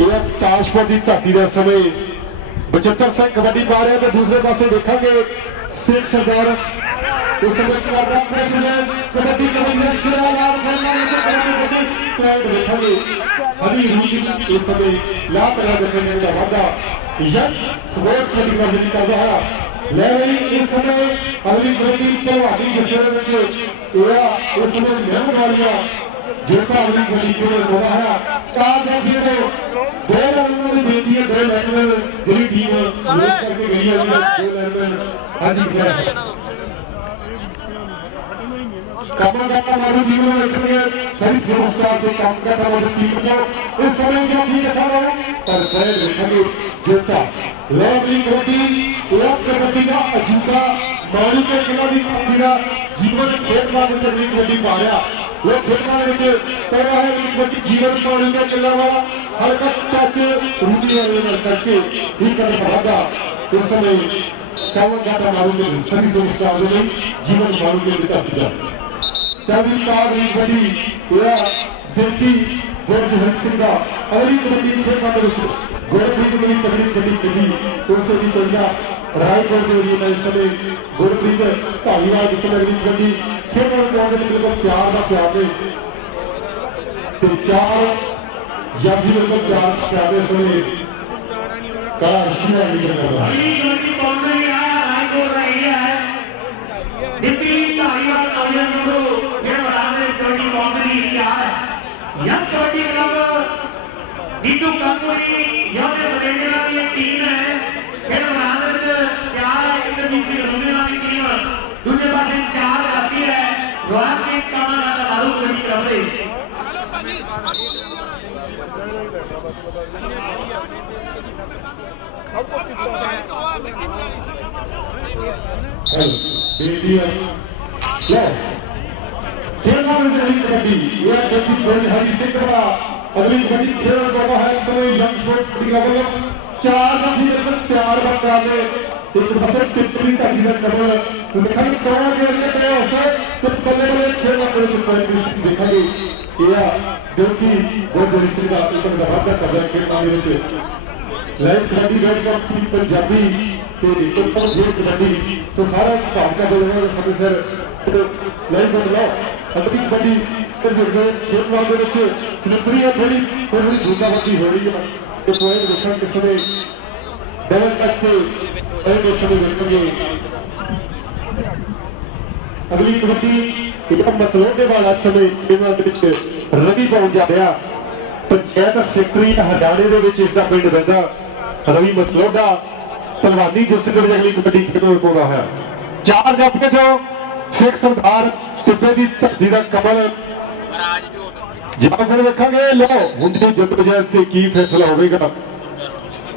यह ताशपुर की धरती का समय 75 सिंह कबड्डी पा रहे हैं। दूसरे पास देखेंगे शेख सरदार उस समय कबड्डी देखेंगे इस समय लापरवाह देखेंगे का वादा स्पोर्ट्स कबड्डी कर रहा है। ले रही इस समय अगली कबड्डी पहलवानी जैसे इस समय नियम वालिया जोता अगली कबड्डी को होना है। चार जैसे दो लाइनों की बेटी है, दो लाइनों पूरी टीम रेस करके गई है। दो लाइनों आज कमा करना मारू टीम में रखेंगे सही पुरस्कार से काम करना मारू टीम को इस समय जो भी ऐसा है पर पैर रखेंगे जोता लवली कबड्डी लव कबड्डी का अजूबा मारू के खिलाड़ी का जीवन खेल में करने कबड्डी पा रहा वो खेलने में पहला है कबड्डी जीवन मारू के खिला वाला हल्का टच रूटी वाले करके ही कर रहा इस समय कावन गाटा मारू के सभी पुरस्कार में जीवन मारू के लिखा दिया चाबी कार बड़ी या बेटी बोर्ड हर सिंह का अगली कबड्डी खेलना तो गोरखपुर की बड़ी तगड़ी कबड्डी खेली उससे भी पहला रायपुर के लिए मैं समय गोरखपुर के धालीवाल की अगली कबड्डी खेलने को प्यार का प्यार में तो चार या फिर को प्यार में समय कड़ा रिश्ता निकल रहा है। अगली कबड्डी कौन रही है रायपुर रही है डिप्टी धालीवाल कॉलेज को कबड्डी बाउंड्री क्या है यह कबड्डी क्लब नीतू कंकुड़ी यह बनेने वाली एक टीम है फिर मैदान में क्या इंटरमीडिएट रसोई वाली टीम दूसरे पास चार आती है रॉयल के कामा का मारू कबड्डी क्लब बेटी ले खेलना में अगली कबड्डी यह गति बड़ी हरी से करा अगली कबड्डी खेल रहा है समय यंग स्पोर्ट्स कबड्डी का बोलो चार काफी एकदम प्यार का काम है एक बसर टिप्पणी का जीवन करना तो दिखाई कोरोना के लिए क्या होता है तो बल्ले बल्ले खेलना पड़े चुका है दिखाई यह गति बहुत बड़ी सी का एक दबाव कर रहा है खेलना में लाइव कबड्डी बैठ का पंजाबी ਤੇ ਉੱਪਰ ਫੇਰ ਕਬੱਡੀ ਸੋ ਸਾਰਾ ਭਾਰਤ ਦਾ ਬੋਲਣਾ ਸਾਡੇ ਸਰ ਲਾਈਵ ਬਦਲਾ ਅਗਲੀ ਕਬੱਡੀ ਫਿਰ ਦੇਖਦੇ ਖੇਡਵਾਂ ਦੇ ਵਿੱਚ ਸਿਨਤਰੀਆ ਥੋੜੀ ਦੂਤਾਵਤੀ ਹੋ ਰਹੀ ਹੈ ਤੇ ਪੁਆਇੰਟ ਦੇਖਣ ਕਿਸੇ ਨੇ ਡਬਲ ਟੱਚ ਤੇ ਇਹ ਦੋਸਤਾਂ ਨੂੰ ਵੇਖਣਗੇ ਅਗਲੀ ਕਬੱਡੀ ਇੱਕ ਮਤਲਬ ਦੇ ਵਾਲਾ ਸਮੇਂ ਖੇਡਾਂ ਦੇ ਵਿੱਚ ਰਵੀ ਪਾਉਣ ਜਾ ਰਿਹਾ ਪੰਚਾਇਤ ਸੈਕਟਰੀ ਹਰਿਆਣੇ ਦੇ ਵਿੱਚ ਇਸ ਦਾ ਪਿੰਡ ਪੈਂਦਾ ਰਵੀ ਮਤਲਬ ਦਾ तलवानी जिस अगली कबड्डी खेलने पौना है चार जप के जो सिख सरदार टिब्बे की धरती का कमल फिर वेखांगे लो हुंदी जदोजहद ते की फैसला होगा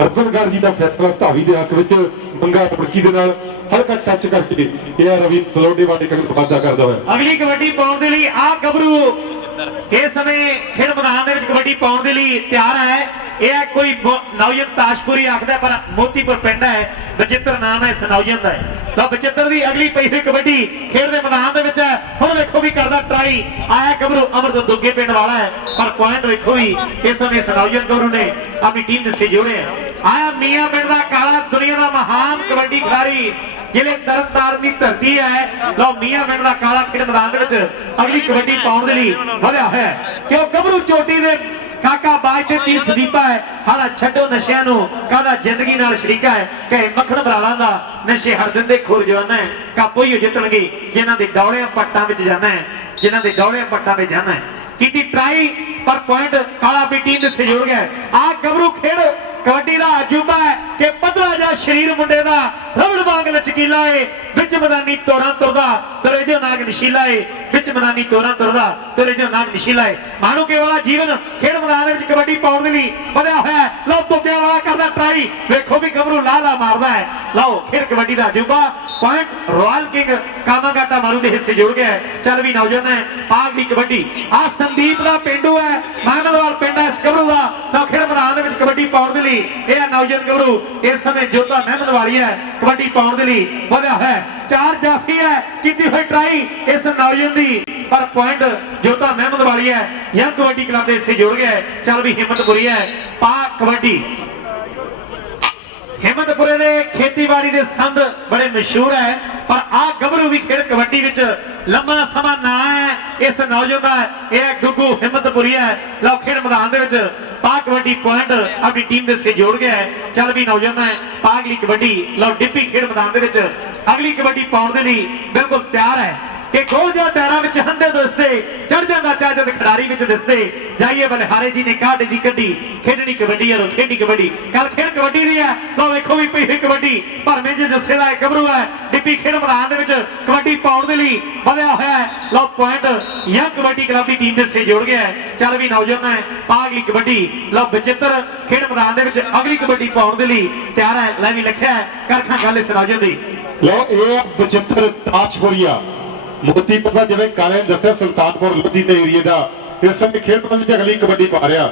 रतनगढ़ जी का फैसला धावी के हक में मंगा मुड़की के नाल हल्का टच करके यह रवि तलोडे वाले वादा करता है अगली कबड्डी पाउण दे लई आ गबरू इस समय खेल मैदान दे विच कबड्डी पाउण दे लई तैयार है यह कोई नौजन ताशपुरी आखदा पर मोतीपुर पिंड है बचित्र नाम है इस नौजन का तो बचित्र की अगली पई हुई कबड्डी खेल के मैदान दे विच है हुण वेखो भी करदा ट्राई आया गबरू अमृत दुगे पिंड वाला है पर पॉइंट वेखो भी इस समय इस नौजन गबरू ने अपनी टीम दे से जोड़े आया मियां पिंड दा काला दुनिया का महान कबड्डी खिलाड़ी जिले तरनतारन की धरती है लो मियां पिंड दा काला खेल मैदान दे विच अगली कबड्डी पाउण दे लई वधिया है क्यों गबरू चोटी दे काका बाज ते तीर सदीपा है हाला छड्डो नशियां नूं कहदा जिंदगी नाल शरीका है कहे मक्खण बराला दा नशे हर दिन दे खुर जवाना है कापो ही जितणगे जिन्हां दे दौड़ियां पट्टां विच जाना है जिन्हां दे दौड़ियां पट्टां विच जाना है कीती ट्राई पर पॉइंट काला भी टीम दे सहयोग है आ गबरू खेड़ कबड्डी का अजूबा है कि पतला जा शरीर मुंडे का रबड़ वांग लचकीला है बिच मैदानी तोड़ा तुरदा तरेजो नाग नशीला है बिच मैदानी तोड़ा तुरदा तरेजो नाग नशीला है मानो के वाला जीवन खेल मैदान में कबड्डी पाउण दे लई वधिया होया लो तुब्बियां वाला करदा ट्राई वेखो भी गबरू ला मारदा है लो फिर कबड्डी का अजूबा पॉइंट रॉयल किंग कामागाटा मारू के हिस्से जुड़ गया है चल भी नौजवान है आगली कबड्डी आ संदीप का पेंडू है महमदवाल पिंड है इस गबरू का तो खेल मैदान में कबड्डी पाउण दे लई यह नौजवान गबरू इस समय जोता महमद वाली है कबड्डी पाउण दे लई वधिया है चार जाफी है कीती हुई ट्राई इस नौजवान की पर पॉइंट जोता महमद वाली है यंग कबड्डी क्लब के हिस्से जुड़ गया है। चल भी हिम्मतपुरी है पा कबड्डी हिम्मतपुरे दे खेतीबाड़ी दे संद बड़े मशहूर है पर आ गबरू भी खेल कबड्डी विच लंबा समा ना है इस नौजवान का यह गुग्गू हिम्मतपुरी है। लो खेल मैदान दे विच पा कबड्डी पॉइंट अपनी टीम दे से जोड़ गया है। चल भी नौजवान है पा अगली कबड्डी लो डिप्पी खेल मैदान दे विच अगली कबड्डी पाउण दे लई बिल्कुल तैयार है कि गोल जा टायरां विच हंदे दसते चढ़ जांदा चाहे जद खिडारी विच दसते जाइए बलिहारे जी ने काढ़ दी कड्डी खेडनी कबड्डी है खेडी कबड्डी कल खेड कबड्डी दी है। लो देखो भी पई कबड्डी भरमे च दसे दा गबरू है डिप्पी खेड मैदान दे विच कबड्डी पाउण दे लई बढ़िया होया है। लो पॉइंट यंग कबड्डी क्लब की टीम दे से जुड़ गया है। चल भी नौजवान है पा अगली कबड्डी लो बचित्र खेड मैदान दे विच अगली कबड्डी पाउण दे लई तैयार है। लै भी लिखिआ है करखा गल इस नौजवान दी लो ये बचित्र ताजपुरिया मोती पता जिवें काले दस्या सुल्तानपुर लोधी दे एरिए दा इस समय खेल मैदान च अगली कबड्डी पा रहा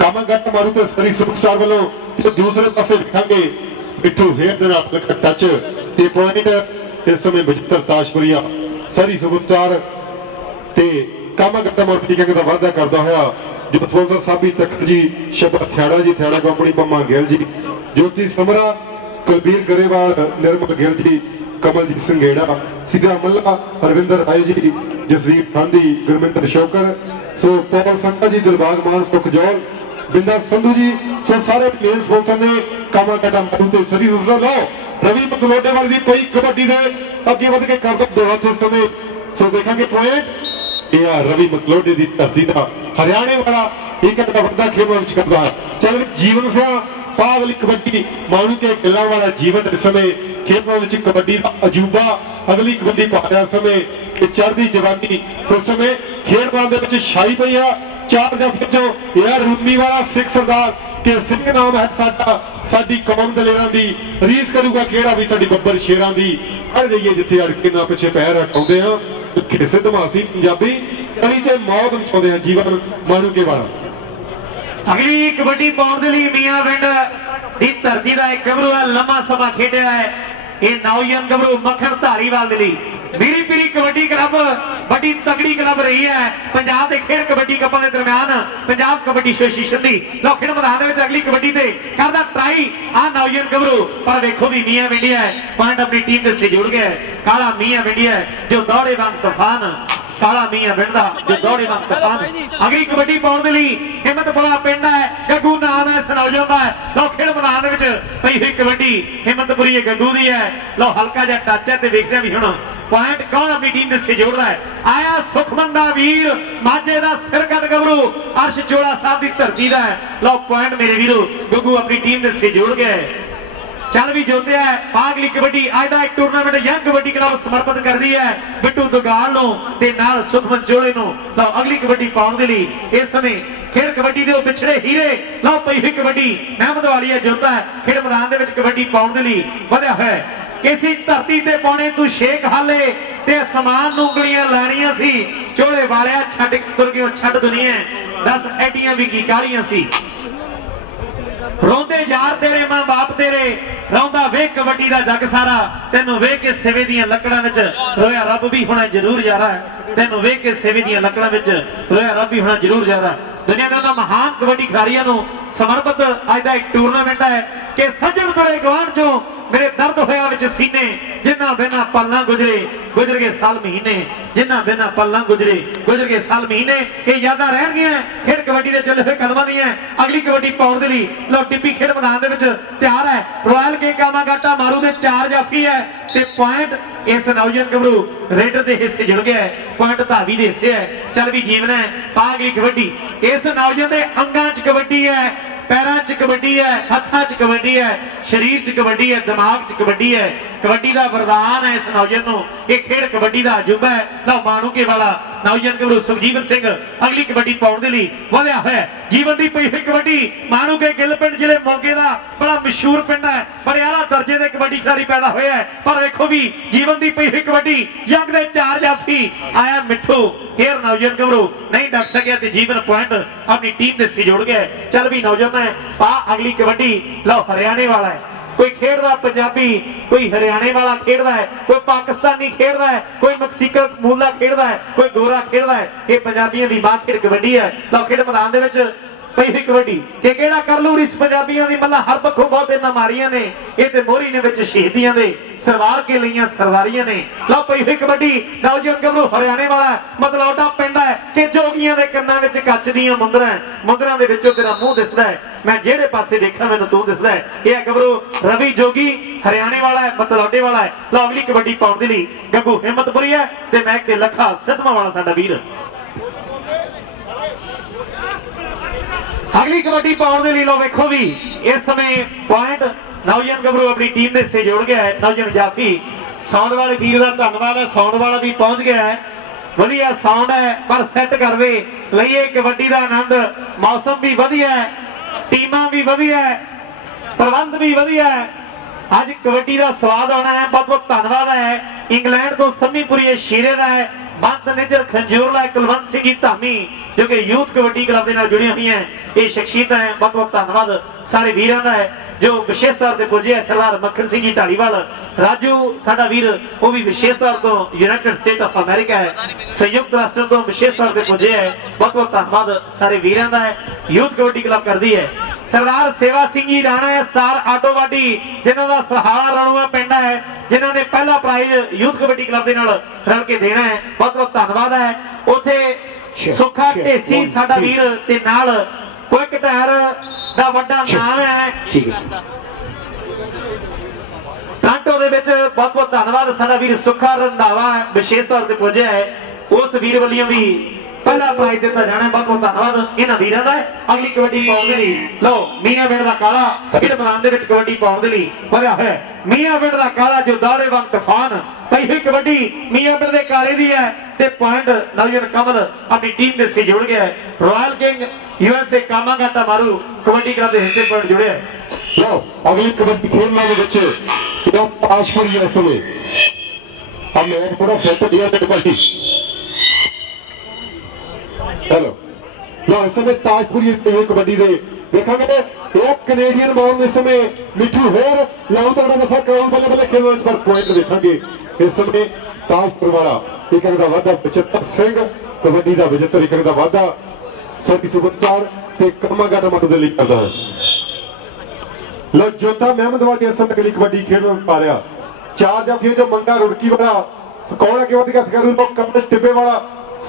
कामागट मारू ते सरी सुपरस्टार वालों ते दूसरे पासे दिखांगे मिठू हेर दे नाल टच ते पॉइंट इस समय बचित्र ताजपुरिया सरी सुपरस्टार ते कामागट मारू टीके दा वादा करदा होया जो स्पॉन्सर साबी तखत जी शब्द थ्याड़ा जी थ्याड़ा कंपनी पम्मा गेल जी ज्योति समरा कुलबीर गरेवाल निर्मल गिल जी कमलजीत संघेड़ा सीधा मल्ला अरविंदर राय जी जसवीर गांधी गुरमिंदर शौकर सो पवन संघा जी दिलबाग मान सुखजौल बिंदा संधू जी सो सारे मेन स्पॉन्सर ने कामा काटा मारू ते सरी सुसरा लो रवि मतलोडे वाली दी पई कबड्डी दे अगे वध के कर दो हाथ इस समय सो देखेंगे पॉइंट ये रवि मतलोडे दी धरती दा हरियाणे वाला एक दा वड्डा खेल विच करदा चल जीवन से पागली कबड्डी मानू के गिल्ला वाला जीवन इस समय खेलों में कबड्डी का अजूबा अगली कबड्डी पा रहा समय कि चढ़ती जवानी उस समय खेल मैदान में छाई पई है चार जफे चो यार रूमी वाला सिख सरदार के सिंह नाम है साडा साडी कौम दलेरां दी रीस करूगा केड़ा भी साडी बब्बर शेरां दी अड़ जाइए जिथे अड़के ना पिछे पैर हटाउंदे हां कि सिद्धमासी पंजाबी कली ते मौत मचाउंदे हां जीवन मानू के वाला अगली कबड्डी पाउण दे लई मियां पिंड दी धरती दा एक गबरू है लंबा समा खेडिया है ये नौजवान गबरू मक्खन धारीवाल दे लई मेरी पीरी कबड्डी क्लब बड़ी तगड़ी क्लब रही है पंजाब के खेल कबड्डी कपां दे दरमियान पंजाब कबड्डी एसोसीएशन दी लो खेल मैदान दे विच अगली कबड्डी ते करदा ट्राई आ नौजवान गबरू पर देखो भी मियां विंडिया है पॉइंट अपनी टीम से जुड़ गया है काला मियां विंडिया जो दौड़े वांग तूफान काला मियां पिंड जो दौड़े वांग तूफान अगली कबड्डी पाउण दे लई हिम्मतपुरा पिंड है गग्गू नाम है इस नौजवान दा लो खेल मैदान दे विच पई हुई कबड्डी हिम्मतपुरी गग्गू दी है लो हल्का जिहा टच है ते देखदे भी हुण पॉइंट कौन अपनी टीम से जोड़ रहा है आया सुखमंदा वीर माझे दा सिरकट गबरू अर्श चोड़ा साहब की धरती दा है लो पॉइंट मेरे वीरो गग्गू अपनी टीम से जोड़ गए चल भी जोते है पागली कबड्डी आज का एक टूरनामेंट यंग कबड्डी क्लब समर्पित कर दी है बिट्टू दुगाल नो ते नाल सुखमन जोड़े नो लो अगली कबड्डी पाउण दे लई इस समय खेल कबड्डी दे पिछड़े हीरे लो पई हुई कबड्डी महमद वाली है जोता है खेल मैदान दे विच कबड्डी पाउण दे लई वधिया है किसी धरती ते पाने तू शेख हाले ते समान नूं उंगलियां लाणियां सी चोले वालिया छड्ड तुर गयो छड्ड दुनिया दस एडियां भी की कालियां सी रोंदे यार तेरे मां बाप तेरे रौंदा वेख कबड्डी दा जग सारा तेनू वेख के सेवे दियां लकड़ां विच रोया रब भी होना जरूर यारा तेनू वेख के सेवे दियां लकड़ां विच रोया रब भी होना जरूर यारा दुनिया दे महान कबड्डी खिडारियां नू समर्पित अज दा एक टूरनामेंट है कि सज्जण तुरे गवांढ चों मेरे दर्द होया विच सीने जिन्ना बिना पलना गुजरे गुजर गए साल महीने जिन्ना बिना पलना गुजर गए साल महीने ये यादां रहणगियां खेल कबड्डी दे चले हुए कदमां दी है अगली कबड्डी पाउण दे लई लो डिप्पी खेल मैदान दे विच तैयार है रॉयल के कामागाटा मारू दे चार जाफी है ते पॉइंट इस नौजवान गबरू रेडर दे हिस्से जुड़ गया है पॉइंट धावी दे हिस्से है चल भी जीवन है पा अगली कबड्डी इस नौजवान दे अंगां च कबड्डी है पैरां च कबड्डी है हत्थां च कबड्डी है शरीर च कबड्डी है दिमाग च कबड्डी है कबड्डी दा वरदान है इस नौजवान नूं ये खेल कबड्डी दा अजूबा है लो माणूके वाला नौजवान गबरू सुखजीवन सिंह अगली कबड्डी पाउण दे लई वधिया है जीवन दी पई हुई कबड्डी माणूके गिल पिंड जिले मोगे दा बड़ा मशहूर पिंड है बड़े आला दर्जे दे कबड्डी खिडारी पैदा होया है पर देखो भी जीवन दी पई हुई कबड्डी जग दे चार जाफी आया मिठू हेर नौजवान गबरू नहीं डक सकिया ते जीवन पॉइंट अपनी टीम दे से जोड़ गया चल भी नौजवान है पा अगली कबड्डी लो हरियाणे वाला है कोई खेडदा पंजाबी, कोई हरियाणे वाला खेडदा है, कोई पाकिस्तानी खेडदा है, कोई मैक्सीकन मूल का खेडदा है, कोई गोरा खेडदा है। ये पंजाबियों की मां खेड कबड्डी है। तो खेड मैदान दे विच पई हुई कबड्डी कि केड़ा कर लू इस पंजाबियों की मतलब हर पक्षों बहुत इन्ना मारियां ने। ये ते मोहरी ने विच शहीदियां दे सरवार के लिया सरवारियां ने। लो पई हुई कबड्डी नौजवान गबरू हरियाणे वाला मतलौटा पिंड है कि जोगियां दे कन्नां विच कच दीयां मुंदरां, मुंदरां दे विचों तेरा मूंह दिसदा है। मैं जेड़े पासे देखा मैनूं तू दिसदा है। ये गबरू रवि जोगी हरियाणे वाला है, मतलौटे वाला है। लो अगली कबड्डी पाउण दे लई गग्गू हिम्मतपुरी है ते मैं के लखा सिद्धवां वाला साडा वीर। अगली कबड्डी पाउण दे लई लो वेखो भी इस समय पॉइंट नौजवान गबरू अपनी टीम दे से जोड़ गया है। नौजवान जाफी साउंड वाले वीर का धन्यवाद है। साउंड वाला भी पहुंच गया है, वधिया साउंड है पर सैट करवे लईए कबड्डी का आनंद। मौसम भी वधिया है, टीमां भी वधिया है, प्रबंध भी वधिया है। अज कबड्डी का स्वाद आना है। बहुत बहुत धन्यवाद है इंग्लैंड तो सम्मीपुरी शेरे का है, बंद निजर खंजूरला कुलवंत सिंह धामी जो कि यूथ कबड्डी क्लब के नाल जुड़ी हुई हैं। ये शख्सियत है। बहुत बहुत धन्यवाद सारे वीरों का है जो विशेष तौर पर पुजे है। सरदार मक्खन सिंह जी ढालीवाल राजू साडा वीर वो भी विशेष तौर पर यूनाइटेड स्टेट ऑफ अमेरिका है, संयुक्त राष्ट्र तो विशेष तौर पर पुजे है। बहुत बहुत धन्यवाद सारे वीरों का है। यूथ कबड्डी क्लब करती है। सरदार सेवा सिंह जी राणा है स्टार आटोवाडी जिन्हों का सहारा रणुआ पिंड है, जिन्होंने पहला प्राइज यूथ कबड्डी क्लब के नाल रल के देना है। बहुत बहुत धन्यवाद है। उथे सुखा ढेसी साडा वीर ते नाल क्विक टायर दा वड्डा नाम है टांटो दे विच। बहुत बहुत धन्यवाद साडा वीर सुखा रंधावा विशेष तौर पर पुजे है। उस वीर वलियों भी पहला प्राइज दिता जाना। बहुत बहुत धन्यवाद इन्हां वीरां दा। अगली कबड्डी पाउण दे लई लो मियां पिंड दा काला खेड मैदान दे विच कबड्डी पाउण दे लई भरिया है। मियां पिंड दा काला जो दौरे वांग तूफान पई हुई कबड्डी मियां पिंड दे काले दी है ते पॉइंट नौजवान कमल अपनी टीम दे से जुड़ गया है। रॉयल किंग यूएसए कामागाटा मारू कबड्डी क्लब दे हिस्से पॉइंट जुड़े है। लो अगली कबड्डी खेल में विच इदा ताशपुरी है। समय हम मैच पूरा सेट दिया ते कबड्डी हेलो लो इस समय ताजपुरी कबड्डी दे देखेंगे एक कैनेडियन बॉल इस समय मिठू होर लाउ तगड़ा दफा कराउन बल्ले बल्ले खेल पर पॉइंट देखेंगे। इस समय ताजपुर वाला एक दा वादा 75 सिंह कबड्डी दा 75 एक दा वादा साडी सुबतकार ते कमागाटा मत दे लिख करदा है। लो जोता महमद वाली इस समय अगली कबड्डी खेल में पा रहा। चार जाफियों जो मंगा रुड़की वाला कौन आगे वादी का करू लोग कमल टिब्बे वाला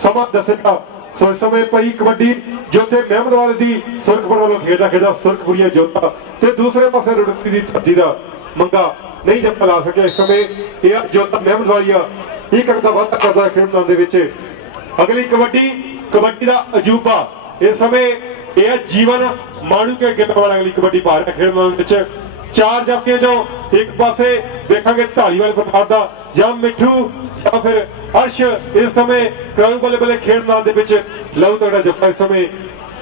समा दसेगा। सो इस समय पई कबड्डी जोते महमद वाले दी सुरखपुर वालों खेलदा खेलदा सुरखपुरिया जोता ते दूसरे पासे रुड़की दी धरती दा मंगा नहीं जब ला सके। इस समय यह जोता महमद वालिया ही करदा वादा करदा खेल मैदान दे विच। अगली कबड्डी कबड्डी दा अजूबा इस समय यह जीवन माणू के गिल वाला अगली कबड्डी पा रहा खेल मैदान विच। चार जाफियां जो एक पासे देखांगे ढाली वाले परिवार दा ਜਾਂ मिठू या फिर अर्श इस समय कराऊ बल्ले बल्ले खेल मैदान दे विच लहू तगड़ा जफा इस समय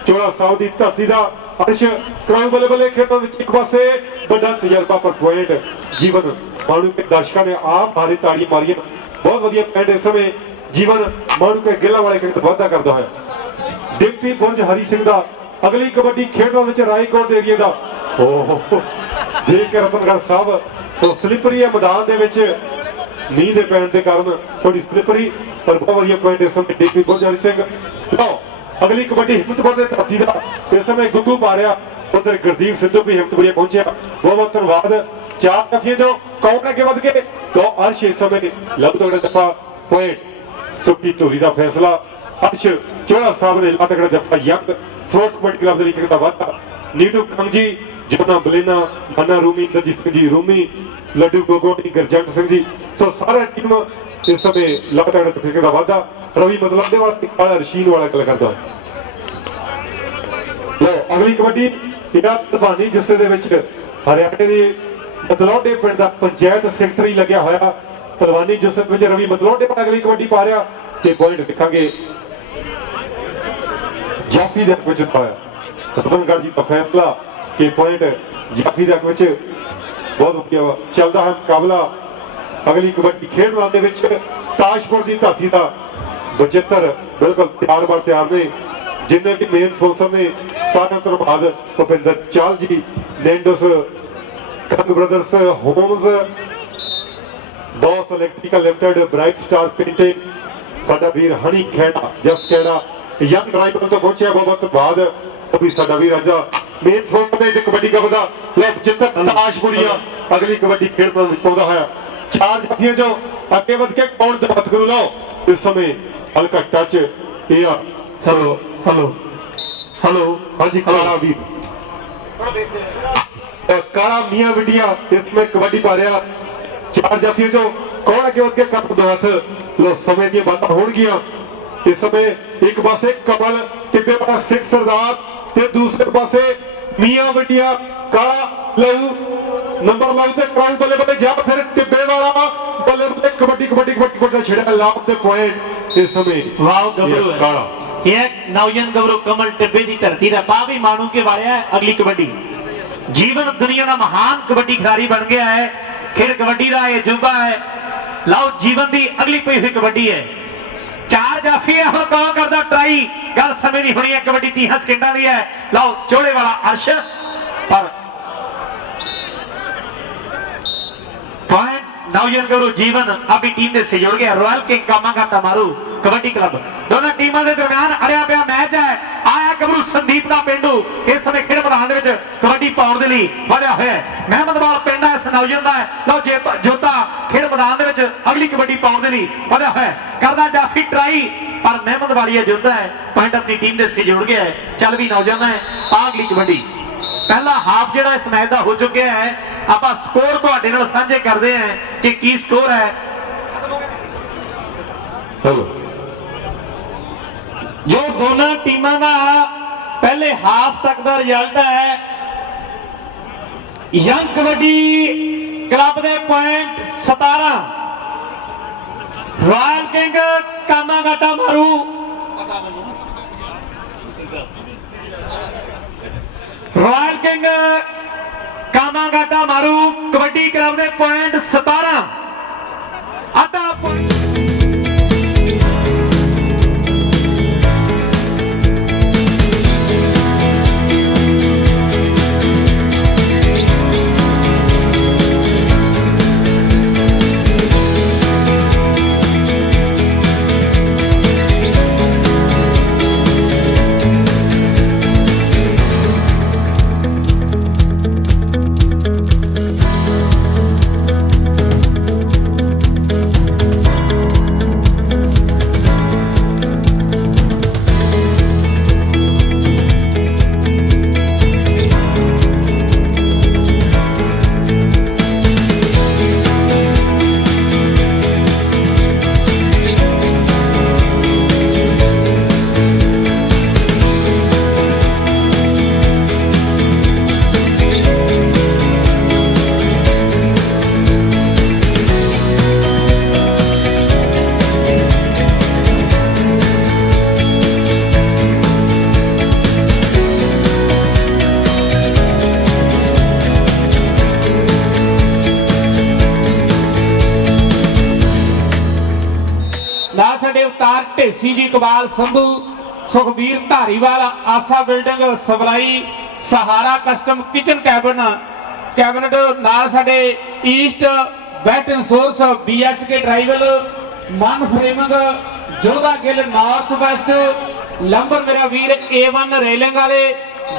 चोला साहब दी धरती दा अर्श कराऊ बल्ले बल्ले खेल मैदान विच एक पासे बड़ा तजर्बा पर पॉइंट जीवन मानू के दर्शकों ने आप भारी ताड़ियां मारियां। बहुत वधिया पॉइंट इस समय जीवन मानू के गिला वाले के वादा करदा है। डिम्पी बुरज हरी सिंह दा अगली कबड्डी खेल मैदान विच रायकोट दे एरिया दा ओह देख रतनगढ़ साहब तो स्लिपरी है मैदान दे विच नींह दे पैण दे कारण थोड़ी स्लिपरी पर बहुत वधिया पॉइंट इस समय डीपी बुरजारी सिंह। लो अगली कबड्डी हिम्मतपुर दे धरती दा इस समय गुग्गू पा रहा। उधर गुरदीप सिद्धू भी हिम्मतपुरिया पहुंचा। बहुत बहुत धन्यवाद। चार कथियां जो कौन आगे वध गए तो अर्श इस समय लग तगड़ा दफा पॉइंट सुट्टी धूरी का फैसला अर्श चोला साहब ने ला तगड़ा दफा यंग स्पोर्ट्स पॉइंट क्लब दे लिखदा वादा। नीटू कंजी जोना बलेना मन्ना रूमी इंद्रजीत सिंह जी रूमी लड्डू गोगोनी गरजंट सिंह जी सो सारा टीम इस समय लगातार तरीके का वादा। रवि मतलब दे वाला काला रशीन वाला गल करदा। लो अगली कबड्डी इदा तबानी जिसे दे विच हरियाणे दी मतलौडे पिंड दा पंचायत सैकटरी लगया होया तलवानी जोसेफ विच रवि मतलौडे अगली कबड्डी पा रहा ते पॉइंट दिखांगे जाफी दे विच पाया रतनगढ़ जी का फैसला के पॉइंट जाफी दे विच बहुत वधिया चलदा है मुकाबला। अगली कबड्डी खेल मैदान दे विच ताजपुर की धरती का 75 बिल्कुल तैयार बार तैयार ने जिन्ने भी मेन स्पॉन्सर ने सारा धन्यवाद भुपिंदर चाल ji Nando's Kang brothers homes, boss electrical limited, bright star printing, ਸਾਡਾ ਵੀਰ ਹਣੀ ਖੇੜਾ ਜਸ ਖੇੜਾ ਯੰਗ ਡਰਾਈਵਰ ਤੋਂ ਪਹੁੰਚਿਆ ਬਹੁਤ ਬਾਅਦ। ਉਹ ਵੀ ਸਾਡਾ ਵੀਰ ਅੱਜ ਮੇਨ ਫੋਰਮ ਦੇ ਕਬੱਡੀ ਕੱਪ ਦਾ ਲੈ ਚਿੱਤਰ ਤਾਸ਼ਪੁਰੀਆ ਅਗਲੀ ਕਬੱਡੀ ਖੇਡ ਪਾਉਂਦਾ ਹੋਇਆ। ਚਾਰ ਜਾਤੀਆਂ ਚੋਂ ਅੱਗੇ ਵਧ ਕੇ ਕੌਣ ਦਾ ਹੱਥ ਕਰੂ ਲਾਓ ਇਸ ਸਮੇਂ ਹਲਕਾ ਟੱਚ ਇਹ ਆ। ਹੈਲੋ ਹੈਲੋ ਹੈਲੋ ਹਾਂਜੀ ਕਾਲਾ ਵੀਰ ਕਾਲਾ ਮੀਆਂ ਵਿੰਡੀਆ ਇਸ ਸਮੇਂ ਕਬੱਡੀ ਪਾ ਰਿਹਾ। ਚਾਰ ਜਾਤੀਆਂ ਚੋਂ ਕੌਣ ਅੱਗੇ ਵਧ ਕੇ ਕੱਪ ਦਾ ਹੱਥ ਲੋ। ਸਮੇਂ ਦੀਆਂ ਬਾਤਾਂ ਹੋਣਗੀਆਂ ਇਸ ਸਮੇਂ। ਇੱਕ ਪਾਸੇ ਕਮਲ ਟਿੱਬੇ ਵਾਲਾ ਸਿੱਖ ਸਰਦਾਰ ਤੇ ਦੂਸਰੇ ਪਾਸੇ ਮੀਆਂ ਵਿੰਡੀਆ ਕਾਲਾ ਲਹੂ ਨੰਬਰ ਲਾਉ ਤੇ ਕਰਾਉ ਬੱਲੇ ਬੱਲੇ ਜਾਂ ਫਿਰ ਟਿੱਬੇ ਵਾਲਾ ਬੱਲੇ ਬੱਲੇ ਕਬੱਡੀ ਕਬੱਡੀ ਕਬੱਡੀ ਕਬੱਡੀ ਛੇੜਾ ਲਾਭ ਤੇ ਪੁਆਇੰਟ ਇਸ ਸਮੇਂ। ਵਾਓ ਗੱਭਰੂ ਹੈ ਕਾਲਾ ਇਹ ਨੌਜਵਾਨ ਗੱਭਰੂ ਕਮਲ ਟਿੱਬੇ ਦੀ ਧਰਤੀ ਦਾ ਪਾ ਵੀ ਮਾਣੂ ਕੇ ਵਾਰਿਆ ਅਗਲੀ ਕਬੱਡੀ। ਜੀਵਨ ਦੁਨੀਆ ਦਾ ਮਹਾਨ ਕਬੱਡੀ ਖਿਡਾਰੀ ਬਣ ਗਿਆ ਹੈ। ਖੇਡ ਕਬੱਡੀ ਦਾ ਇਹ ਜੁਬਾ ਹੈ। ਲਓ ਜੀਵਨ ਦੀ ਅਗਲੀ ਪਈ ਹੋਈ ਕਬੱਡੀ ਹੈ। ਚਾਰ ਜਾਫੀ ਹੈ। ਹੁਣ ਕੌਣ ਕਰਦਾ ਟਰਾਈ? ਗੱਲ ਸਮੇਂ ਦੀ ਹੋਣੀ ਹੈ। ਕਬੱਡੀ 30 ਸਕਿੰਟਾਂ ਦੀ ਹੈ। ਲਓ ਚੋਲੇ ਵਾਲਾ ਅਰਸ਼ ਪਰ पॉइंट नौजवान गौरव जीवन अभी टीम से जुड़ गया। रॉयल किंग कामाघाटा मारू कबड्डी क्लब दोनों टीमों के दरमियान अड़िया पिया मैच है। आया गबरू संदीप का पिंडू इस समय खेल मैदान में कबड्डी पाउण दे लई वधिया होया। महमदवाल पिंड है इस नौजवान का। लो जोता खेल मैदान में अगली कबड्डी पाउण दे लई वधिया होया। करदा जाफी ट्राई पर महमदवाली जोता है। पॉइंट अपनी टीम से जुड़ गया है। चल भी नौजवान है अगली कबड्डी। पहला हाफ जिहड़ा इस मैच का हो चुका है। आप स्कोर तुहाडे नाल साझे करते हैं कि की स्कोर है। जो दोनों टीमों का पहले हाफ तक का रिजल्ट है। यंग कबड्डी क्लब के पॉइंट 17, रॉयल किंग कामाघाटा मारू रॉयल किंग कामाघाटा मारू कबड्डी क्लब के पॉइंट 17 आधा पॉइंट। ਨਾਲ ਸਾਡੇ Avtar Dhesi ji, Iqbal Sandhu, Sukhbir Dhariwal, Asa building supply, Sahara custom kitchen cabinet ਨਾਲ ਸਾਡੇ east west insurance, BSK drywall, Mann framing, Jodha Gill north west, lumber ਮੇਰਾ ਵੀਰ A1 ਰੇਲਿੰਗ ਵਾਲੇ,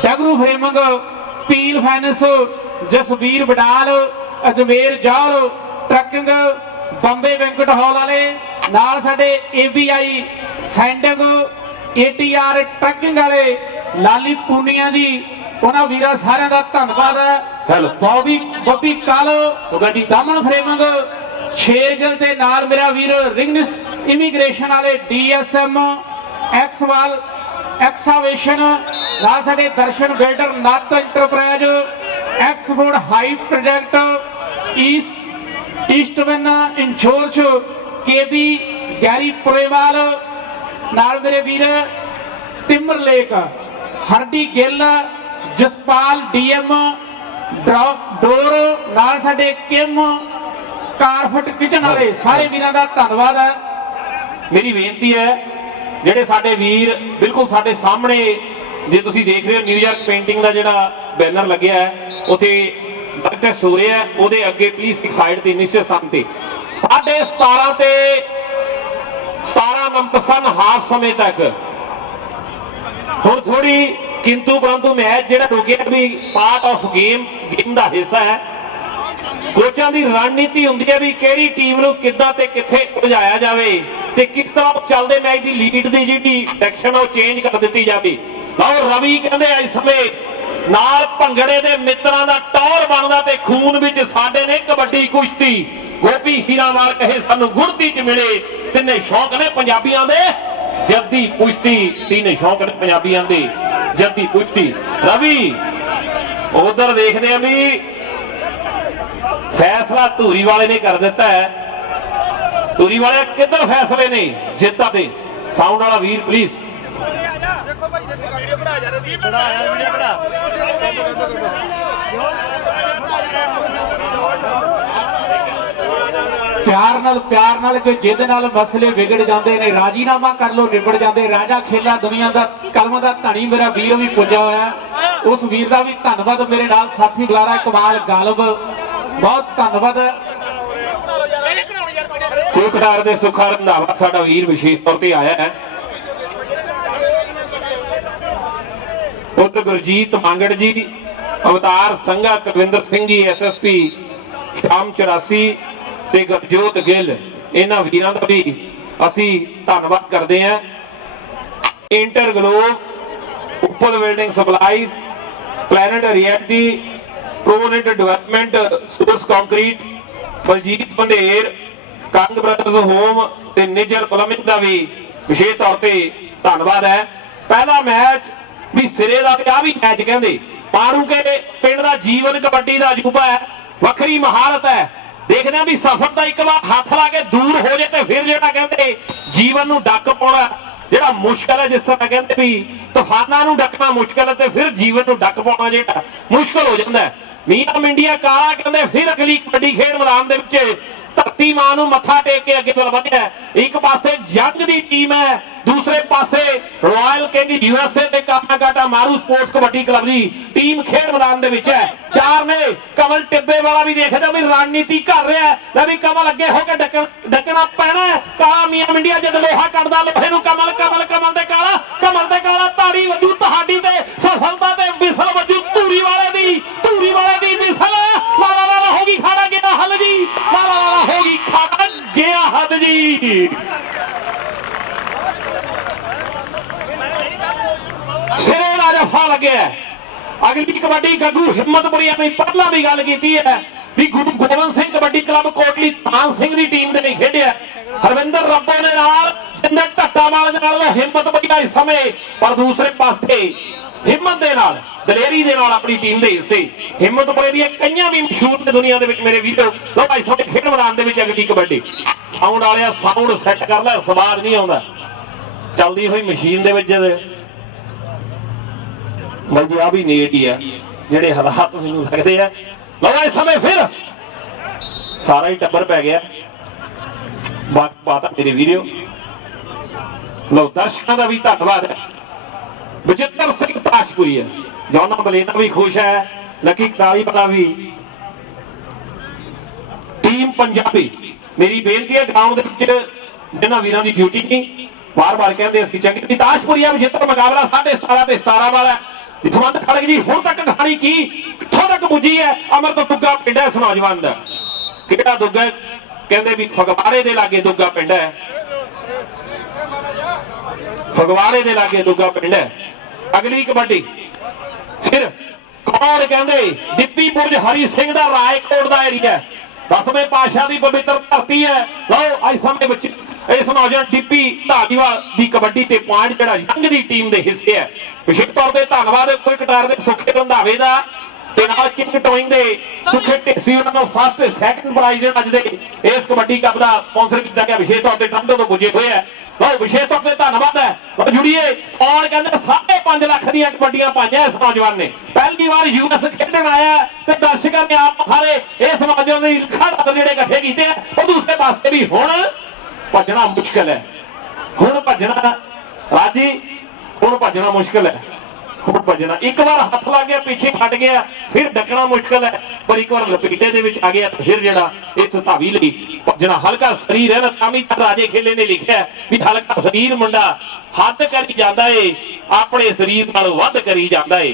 ਡਗਰੂ ਫਰੇਮਿੰਗ, ਪੀਲ ਫਾਈਨੈਂਸ, ਜਸਵੀਰ ਬਡਾਲ, ਅਜਮੇਰ ਜੌਲ ਟਰੱਕਿੰਗ, ਬੰਬੇ ਵੈਂਕਟ ਹਾਲ ਵਾਲੇ ਨਾਲ ਸਾਡੇ ABI ਸੈਂਡਿੰਗ, ATR ਟਰੱਕਿੰਗ ਵਾਲੇ, ਲਾਲੀ ਪੂਨੀਆਂ ਦੀ ਉਹਨਾਂ ਵੀਰਾਂ ਸਾਰਿਆਂ ਦਾ ਧੰਨਵਾਦ ਹੈ। ਹੈਲੋ ਬੱਬੀ ਕਾਲੋ ਗੱਡੀ ਦਾਮਨ ਫਰੇਮਿੰਗ, ਸ਼ੇਰਗਿਲ ਤੇ ਨਾਲ ਮੇਰਾ ਵੀਰ ਰਿੰਗਨਿਸ ਇਮੀਗ੍ਰੇਸ਼ਨ ਵਾਲੇ, DSM ਐਕਸਵਾਲ ਐਕਸਾਵੇਸ਼ਨ ਨਾਲ ਸਾਡੇ ਦਰਸ਼ਨ ਬਿਲਡਰ, ਨੱਤ ਇੰਟਰਪ੍ਰਾਈਜ਼, ਐਕਸਫੋਰਡ ਹਾਈ ਪ੍ਰੋਜੈਕਟ, ਈਸਟਵਨ ਇੰਸ਼ੋਰੈਂਸ, KB ਗੈਰੀ ਪੁਰੇਵਾਲ ਨਾਲ ਮੇਰੇ ਵੀਰ ਟਿੰਬਰਲੇਕ, ਹਰਦੀ ਗਿੱਲ, ਜਸਪਾਲ DM ਡੋਰ ਨਾਲ ਸਾਡੇ ਕਿਮ ਕਾਰਫਟ ਕਿਚਨ ਵਾਲੇ ਸਾਰੇ ਵੀਰਾਂ ਦਾ ਧੰਨਵਾਦ ਹੈ। ਮੇਰੀ ਬੇਨਤੀ ਹੈ ਜਿਹੜੇ ਸਾਡੇ ਵੀਰ ਬਿਲਕੁਲ ਸਾਡੇ ਸਾਹਮਣੇ ਜੇ ਤੁਸੀਂ ਦੇਖ ਰਹੇ ਹੋ ਨਿਊਯਾਰਕ ਪੇਂਟਿੰਗ ਦਾ ਜਿਹੜਾ ਬੈਨਰ ਲੱਗਿਆ ਹੈ ਉੱਥੇ टेस्ट हो रहा है ਉਹਦੇ ਅੱਗੇ ਪਲੀਜ਼ ਇੱਕ ਸਾਈਡ ਤੇ ਨਿਸ਼ਚਿਤ ਸਥਾਨ ਤੇ 17.5 ਤੇ 17 ਨੰਬਰ ਸਨ ਹਾਰ ਸਮੇਂ ਤੱਕ ਹੁਣ ਥੋੜੀ किंतु परंतु मैच ਜਿਹੜਾ ਰੁਕਿਆ भी पार्ट ऑफ गेम ਦਾ ਹਿੱਸਾ ਹੈ ਕੋਚਾਂ ਦੀ ਰਣਨੀਤੀ ਹੁੰਦੀ ਹੈ ਵੀ ਕਿਹੜੀ ਟੀਮ ਨੂੰ ਕਿੱਦਾਂ ਤੇ ਕਿੱਥੇ ਉਲਝਾਇਆ ਜਾਵੇ ਤੇ ਕਿਸ ਤਰ੍ਹਾਂ ਚੱਲਦੇ ਮੈਚ ਦੀ ਲੀਡ ਦੀ ਜਿਹੜੀ ਡਾਇਰੈਕਸ਼ਨ ਉਹ ਚੇਂਜ ਕਰ ਦਿੱਤੀ ਜਾਵੇ ਲਓ ਰਵੀ ਕਹਿੰਦੇ ਇਸ ਸਮੇਂ ਨਾਲ ਭੰਗੜੇ ਦੇ ਮਿੱਤਰਾਂ ਦਾ ਟੌਰ ਬਣਦਾ ਤੇ ਖੂਨ ਵਿੱਚ ਸਾਡੇ ਨੇ ਕਬੱਡੀ ਕੁਸ਼ਤੀ ਗੋਪੀ ਹੀਰਾਵਾਲ ਕਹੇ ਸਾਨੂੰ ਗੁਰਦੀ ਚ ਮਿਲੇ ਤਿੰਨੇ ਸ਼ੌਕ ਨੇ ਪੰਜਾਬੀਆਂ ਦੇ ਜੱਦੀ ਕੁਸ਼ਤੀ ਤਿੰਨੇ ਸ਼ੌਕ ਨੇ ਪੰਜਾਬੀਆਂ ਦੇ ਜੱਦੀ ਕੁਸ਼ਤੀ ਰਵੀ ਉਧਰ ਦੇਖਦੇ ਆ ਵੀ फैसला धूरी वाले ने कर दिता है धूरी वाले किधर फैसले ने जिता दे साउंड वाला वीर प्लीज प्यार नाल कोई जिद नाल मसले बिगड़ जाते हैं राजीनामा कर लो निबड़ जाते राजा खेला दुनिया का कलम का धनी मेरा वीर भी पुजा होया उस वीर का भी धन्यवाद मेरे नाल साथी बुलारा कमाल गालब बहुत धन्यवाद कोखदार दे सुखा रंधावा साडा वीर विशेष तौर पे आया है उधर गुरजीत मांगड़ जी अवतार संघा कुलविंदर सिंह जी SSP शाम 84 ते गुरजोत गिल इन्हां वीरां दा भी असीं धन्नवाद करदे हां inter globe Uppal building supplies planet reality प्रोनेट डेवलपमेंट सोर्स कंक्रीट बलजीत बंडेर कंग ब्रदर्स होम ते निजर प्लमिंग का भी विशेष तौर पे धन्यवाद है पहला मैच भी सिरे का आ भी मैच कहते पारू के पिंड का जीवन कबड्डी का अजूबा है वखरी महारत है देखने भी सफर का एक बार हाथ ला के दूर हो जाए तो फिर जो कहते जीवन नूं डक पाउणा ਜਿਹੜਾ ਮੁਸ਼ਕਲ ਹੈ ਜਿਸ ਤਰ੍ਹਾਂ ਕਹਿੰਦੇ ਵੀ ਤੂਫਾਨਾਂ ਨੂੰ ਡੱਕਣਾ ਮੁਸ਼ਕਲ ਹੈ ਤੇ ਫਿਰ ਜੀਵਨ ਨੂੰ ਡੱਕ ਪਾਉਣਾ ਜਿਹੜਾ ਮੁਸ਼ਕਲ ਹੋ ਜਾਂਦਾ ਮੀਆਂ ਮਿੰਡੀਆ ਕਾਲਾ ਕਹਿੰਦੇ ਫਿਰ ਅਗਲੀ ਕਬੱਡੀ ਖੇਡ ਮੈਦਾਨ ਦੇ ਵਿੱਚ ਧਰਤੀ ਮਾਂ ਨੂੰ ਮੱਥਾ ਟੇਕ ਕੇ ਅੱਗੇ ਵੱਲ ਵਧਿਆ ਇੱਕ ਪਾਸੇ ਜੰਗ ਦੀ ਟੀਮ ਹੈ दूसरे पासे रॉयल किंग USA ਤੇ ਕਾਟਾ ਮਾਰੂ ਸਪੋਰਟਸ ਕਬੱਡੀ ਕਲੱਬ ਦੀ ਟੀਮ ਖੇਡ ਮੈਦਾਨ ਦੇ ਵਿੱਚ ਹੈ ਚਾਰ ਨੇ ਕਮਲ ਟਿੱਬੇ ਵਾਲਾ ਵੀ ਦੇਖਦਾ ਵੀ ਰਣਨੀਤੀ ਕਰ ਰਿਹਾ ਲੈ ਵੀ ਕਮਲ ਅੱਗੇ ਹੋ ਕੇ ਡੱਕਣਾ ਪੈਣਾ ਕਾਲਾ ਮੀਆਂ ਮਿੰਡੀਆ ਜਦ ਲੋਹਾ ਕੱਢਦਾ ਲੋਹੇ ਨੂੰ ਕਮਲ ਦੇ ਕਾਲਾ ਤਾੜੀ ਵੱਜੂ ਤੁਹਾਡੀ ਤੇ ਸਫਲਤਾ ਤੇ ਵਿਸਲ ਵੱਜੂ ਧੂਰੀ ਵਾਲੇ ਦੀ ਵਿਸਲ ਲਾਲਾ ਹੋ ਗਈ ਖਾੜਾ ਗਿਆ ਹੱਲ ਜੀ ਲਾਲਾ ਹੋ ਗਈ ਖਾੜਾ ਗਿਆ ਹੱਦ ਜੀ सिरे का जफा लगे अगली कबड्डी गगू हिम्मतपुरी ने पहला भी गल की है भी गुरु गोबिंद सिंह कबड्डी क्लब कोटली तान सिंह की टीम ने खेडिया हरविंदर रब्बो ने नाल जिंदर ढट्टावाल दे नाल हिम्मतपुरी इस समय पर दूसरे पासे हिम्मत दे नाल दलेरी दे नाल अपनी टीम दे हिस्से हिम्मतपुरी दी कईयां भी मशहूर ने दुनिया दे विच मेरे वीरो लो भाई साहब खेड मैदान दे विच अगली कबड्डी साउंड वालिया साउंड सैट कर ले स्वाद नहीं आउंदा चलदी हुई मशीन दे विच भाई जी आ भी नेट ही है जेडे हालात मैनू लगते हैं लो इस समय फिर सारा ही टब्बर पै गया वक्त पाता मेरे वीडियो लो दर्शकों का भी धन्यवाद है बचित्र सिंह ताशपुरी है जौना बलेना भी खुश है लकी कताली वाला भी टीम पंजाबी मेरी बेनती है ग्राउंड जिन्होंने वीरों की ड्यूटी नहीं बार बार कहते असं चंगी ताशपुरी बचित्र मुकाबला 17.5 ते 17 वाला जसवंत खड़ग जी हुण तक कहानी की कित्थों तक पुजी है अमर तो दुग्गा पिंड है इस नौजवान का किहड़ा दुग्गा कहते भी फगवारे दे लागे दुग्गा पिंड है फगवारे दे लागे दुग्गा पिंड है अगली कबड्डी फिर कौन कहते डिप्पी बुर्ज हरी सिंह का रायकोट का एरिया 10वें पातशाह की पवित्र धरती है लो अज समय बच्चे इस नौजवान डिप्पी धारीवाल की कबड्डी ते पॉइंट जिहड़ा यंग दी टीम दे हिस्से है विशेष तौर पर धन्यवाद कोई कटार दे सुखे रंधावे दा ते नाल किंग टोइंग दे सुखे ढेसी उन्हां नूं फर्स्ट सैकंड प्राइज अज दे इस कबड्डी कप दा स्पॉन्सर किया गया विशेष तौर पर टंडो तो पुजे हुए है लो विशेष तौर पर धन्यवाद है जुड़िए और कहते 5.5 लाख दी कबड्डियां पाइयां इस नौजवान ने पहली बार US खेडण आया ते दर्शकों ने आप सारे इस नौजवान दी खड़ा जिहड़े इकट्ठे कीते और दूसरे पासे भी हुण भजना मुश्किल है हुण भजना राजी हुण भजना मुश्किल है खूब भजना, एक बार हथ लग गया पीछे हट गया फिर डकना मुश्किल है, पर एक बार लपेटे दे विच आ गया तो फिर जिहड़ा इस धावी लई भजना हल्का शरीर है ना, तां राजे खेले ने लिखिया भी हल्का शरीर मुंडा हद करी जाता है, अपने शरीर नालों वध करी जाता है।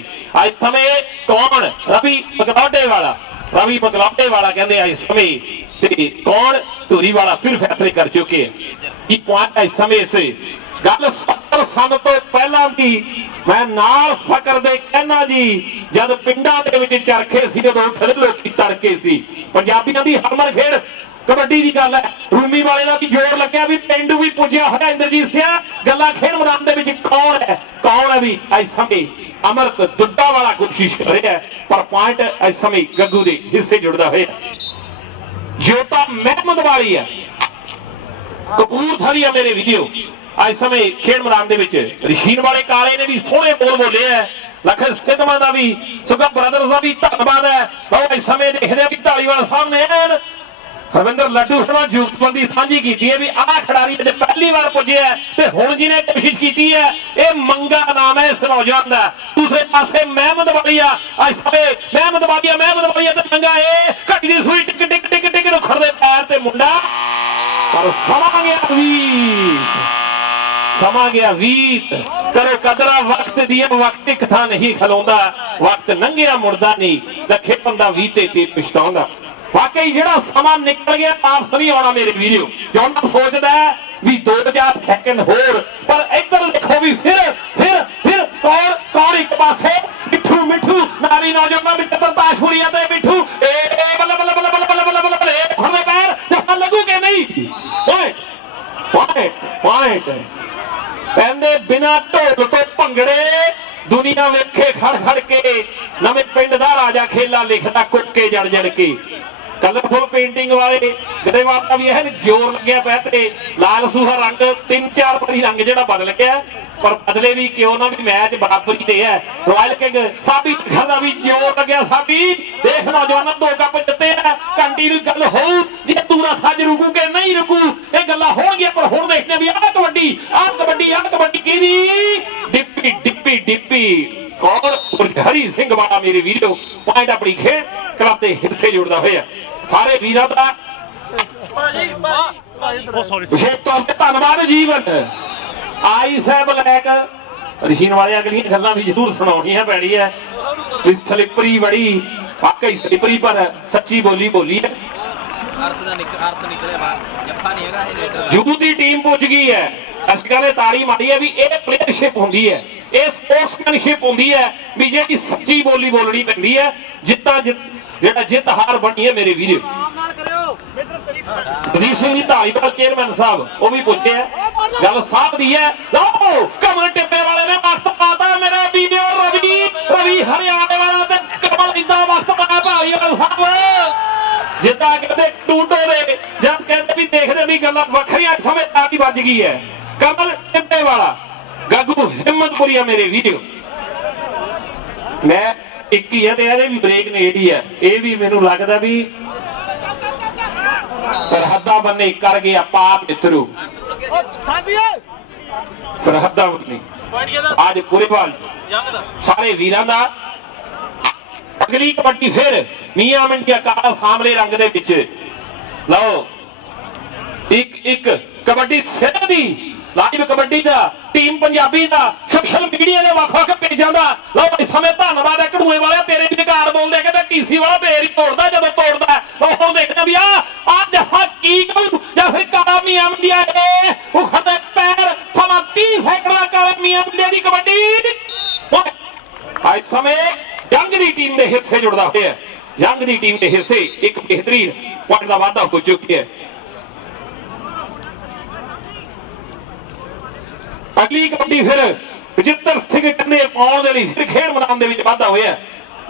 इस समय कौन रवि मकलौडे वाला, रवि मकलौडे वाला कहते इस समय ते कौन धूरी वाला फिर फैसले कर चुके हैं कि पॉइंट इस समय से गल 70 सन तो पहला की मैं नाल फकर दे कहना जी, जब पिंडां दे विच चरखे सी जदों उठदे लोकी तड़के सी, पंजाबियों की हरमन खेड कबड्डी की गल है, रूमी वाले का भी जोर लग्या भी पिंड भी पुज्या होया इंद्रजीत सिंह, गल्लां खेड मैदान दे विच कौन है भी इस समय अमृत दुड्डा वाला कोशिश कर रहा है, पर पॉइंट इस समय गग्गू के हिस्से जुड़ता होया। जोता महमद वाली है कपूरथली है मेरे वीडियो, इस समय खेड मैदान दे विच रशीन वाले काले ने भी सोहने बोल बोले है, लखन सिद्धमा का भी सुगा ब्रदर्स का भी धन्यवाद है। तो इस समय देखते भी धालीवाल सामने हरविंदर लड्डू शर्मा जुगतबंदी साझी की है भी आ खिडारी अज पहली बार पुजे है ते हुण जिन्हें कोशिश की है, ये मंगा नाम है इस नौजवान का। दूसरे पासे महमद वालिया इस समय महमद वालिया ते मंगा ए घटी दी सूई टिक टिक टिक टिक रुखड़दे पैर ते मुंडा, पर समा गया वीत करो कदरा वक्त दिया, वक्त एक था नहीं खलोंदा, वक्त नंगिया मुड़दा नहीं, लखे बंदा वीते ते पछताउंदा। वाकई जिहड़ा समा निकल गया वापस नहीं आना मेरे वीडियो, जो ना सोचदा है भी 2-4 सेकंड होर, पर इधर देखो भी फिर कौन एक पासे मिठू नारी नौजवान भी ताशपुरिया ते मिठू ए बल्ले बल्ले बल्ले बल्ले बल्ले बल्ले बल्ले खड़े पैर जहां लगू के नहीं पॉइंट कहते बिना ढोल तो भंगड़े दुनिया वेखे खड़ के, नवे पिंड दा राजा खेला लिखदा कुक्के जड़ के, कलरफुल पेंटिंग वाले गरेवाल का भी है जोर लग्या पै, लाल सूहा रंग 3-4 बारी रंग जिहड़ा बदल गया, पर बदले भी क्यों ना भी मैच बराबरी ते है। रॉयल किंग साबी का भी जोर लग्या, साबी देख नौजवानों 2 कप जिते है, कंटिन्यू गल हो जे दूरा सज रुकू के नहीं रुकू ये गल्लां होणगियां, पर हुण देखने भी आ कबड्डी की डिप्पी कौन हरी सिंह वाला मेरे वीडियो पॉइंट अपनी खेड क्लब के हिस्से जुड़ता होया सारे वीरां दा विशेष तौर पर धन्नवाद। जीवन आई साहब लैक रशीन वाले अगलियां गल्लां भी जरूर सुनाउणियां पैणी है, स्लिपरी बड़ी वाकई स्लिपरी पर सच्ची बोली है। जू की टीम पुज गई है, दर्शकों ने ताड़ी मारी है भी ये प्लेयरशिप होंदी है, ये स्पोर्ट्समैनशिप होंदी है भी जी सच्ची बोली बोलनी पैंदी है, जित हार बनी है मेरे वीडियो। दलीप सिंह जी धालीवाल चेयरमैन साहब वो भी पूछे है, गल साहब दी है लो कमल टिब्बे वाले ने वक्त पाता मेरा वीडियो रवि हरियाणे वाला ते कमल इदा वक्त पाया धालीवाल साहब जिदा कहते टूटो ने जब कहते भी देखते भी गल्लां वखरियां समय ताली बज गई है। कमल टिब्बे वाला गग्गू हिम्मतपुरिया मेरे वीडियो मैं एक ही है, ते भी ब्रेक ने एडी है, ये भी मैनू लगता भी सरहदा बन्ने कर गया पाप मित्रू, सरहदा बन्ने आज पूरे वाल सारे वीरां दा अगली कबड्डी फिर मियां मंडिया काला सामले रंग दे विच लो एक कबड्डी सिर दी लाइव कबड्डी दा टीम पंजाबी दा सोशल मीडिया दे वख-वख पेजां दा लो इस समय धन्नवाद है कड़ूए वाले तेरे विकार बोलदे कहंदे टीसी वाला बेर ही तोड़दा जदों तोड़दा ओ देखदे भी आ जफा की कहूं या फिर काला मियां मंडिया ए उखड़दे पैर समा 30 सेकंड दा काला मियां मंडिया दी कबड्डी आज समय जंग की टीम के हिस्से जुड़ता हुआ है, जंग की टीम के हिस्से एक बेहतरीन पॉइंट का वाधा हो चुकी है। अगली कबड्डी फिर बचित्र सिंह कंधे पाउण दे लई फिर खेड मैदान दे विच वाधा होया।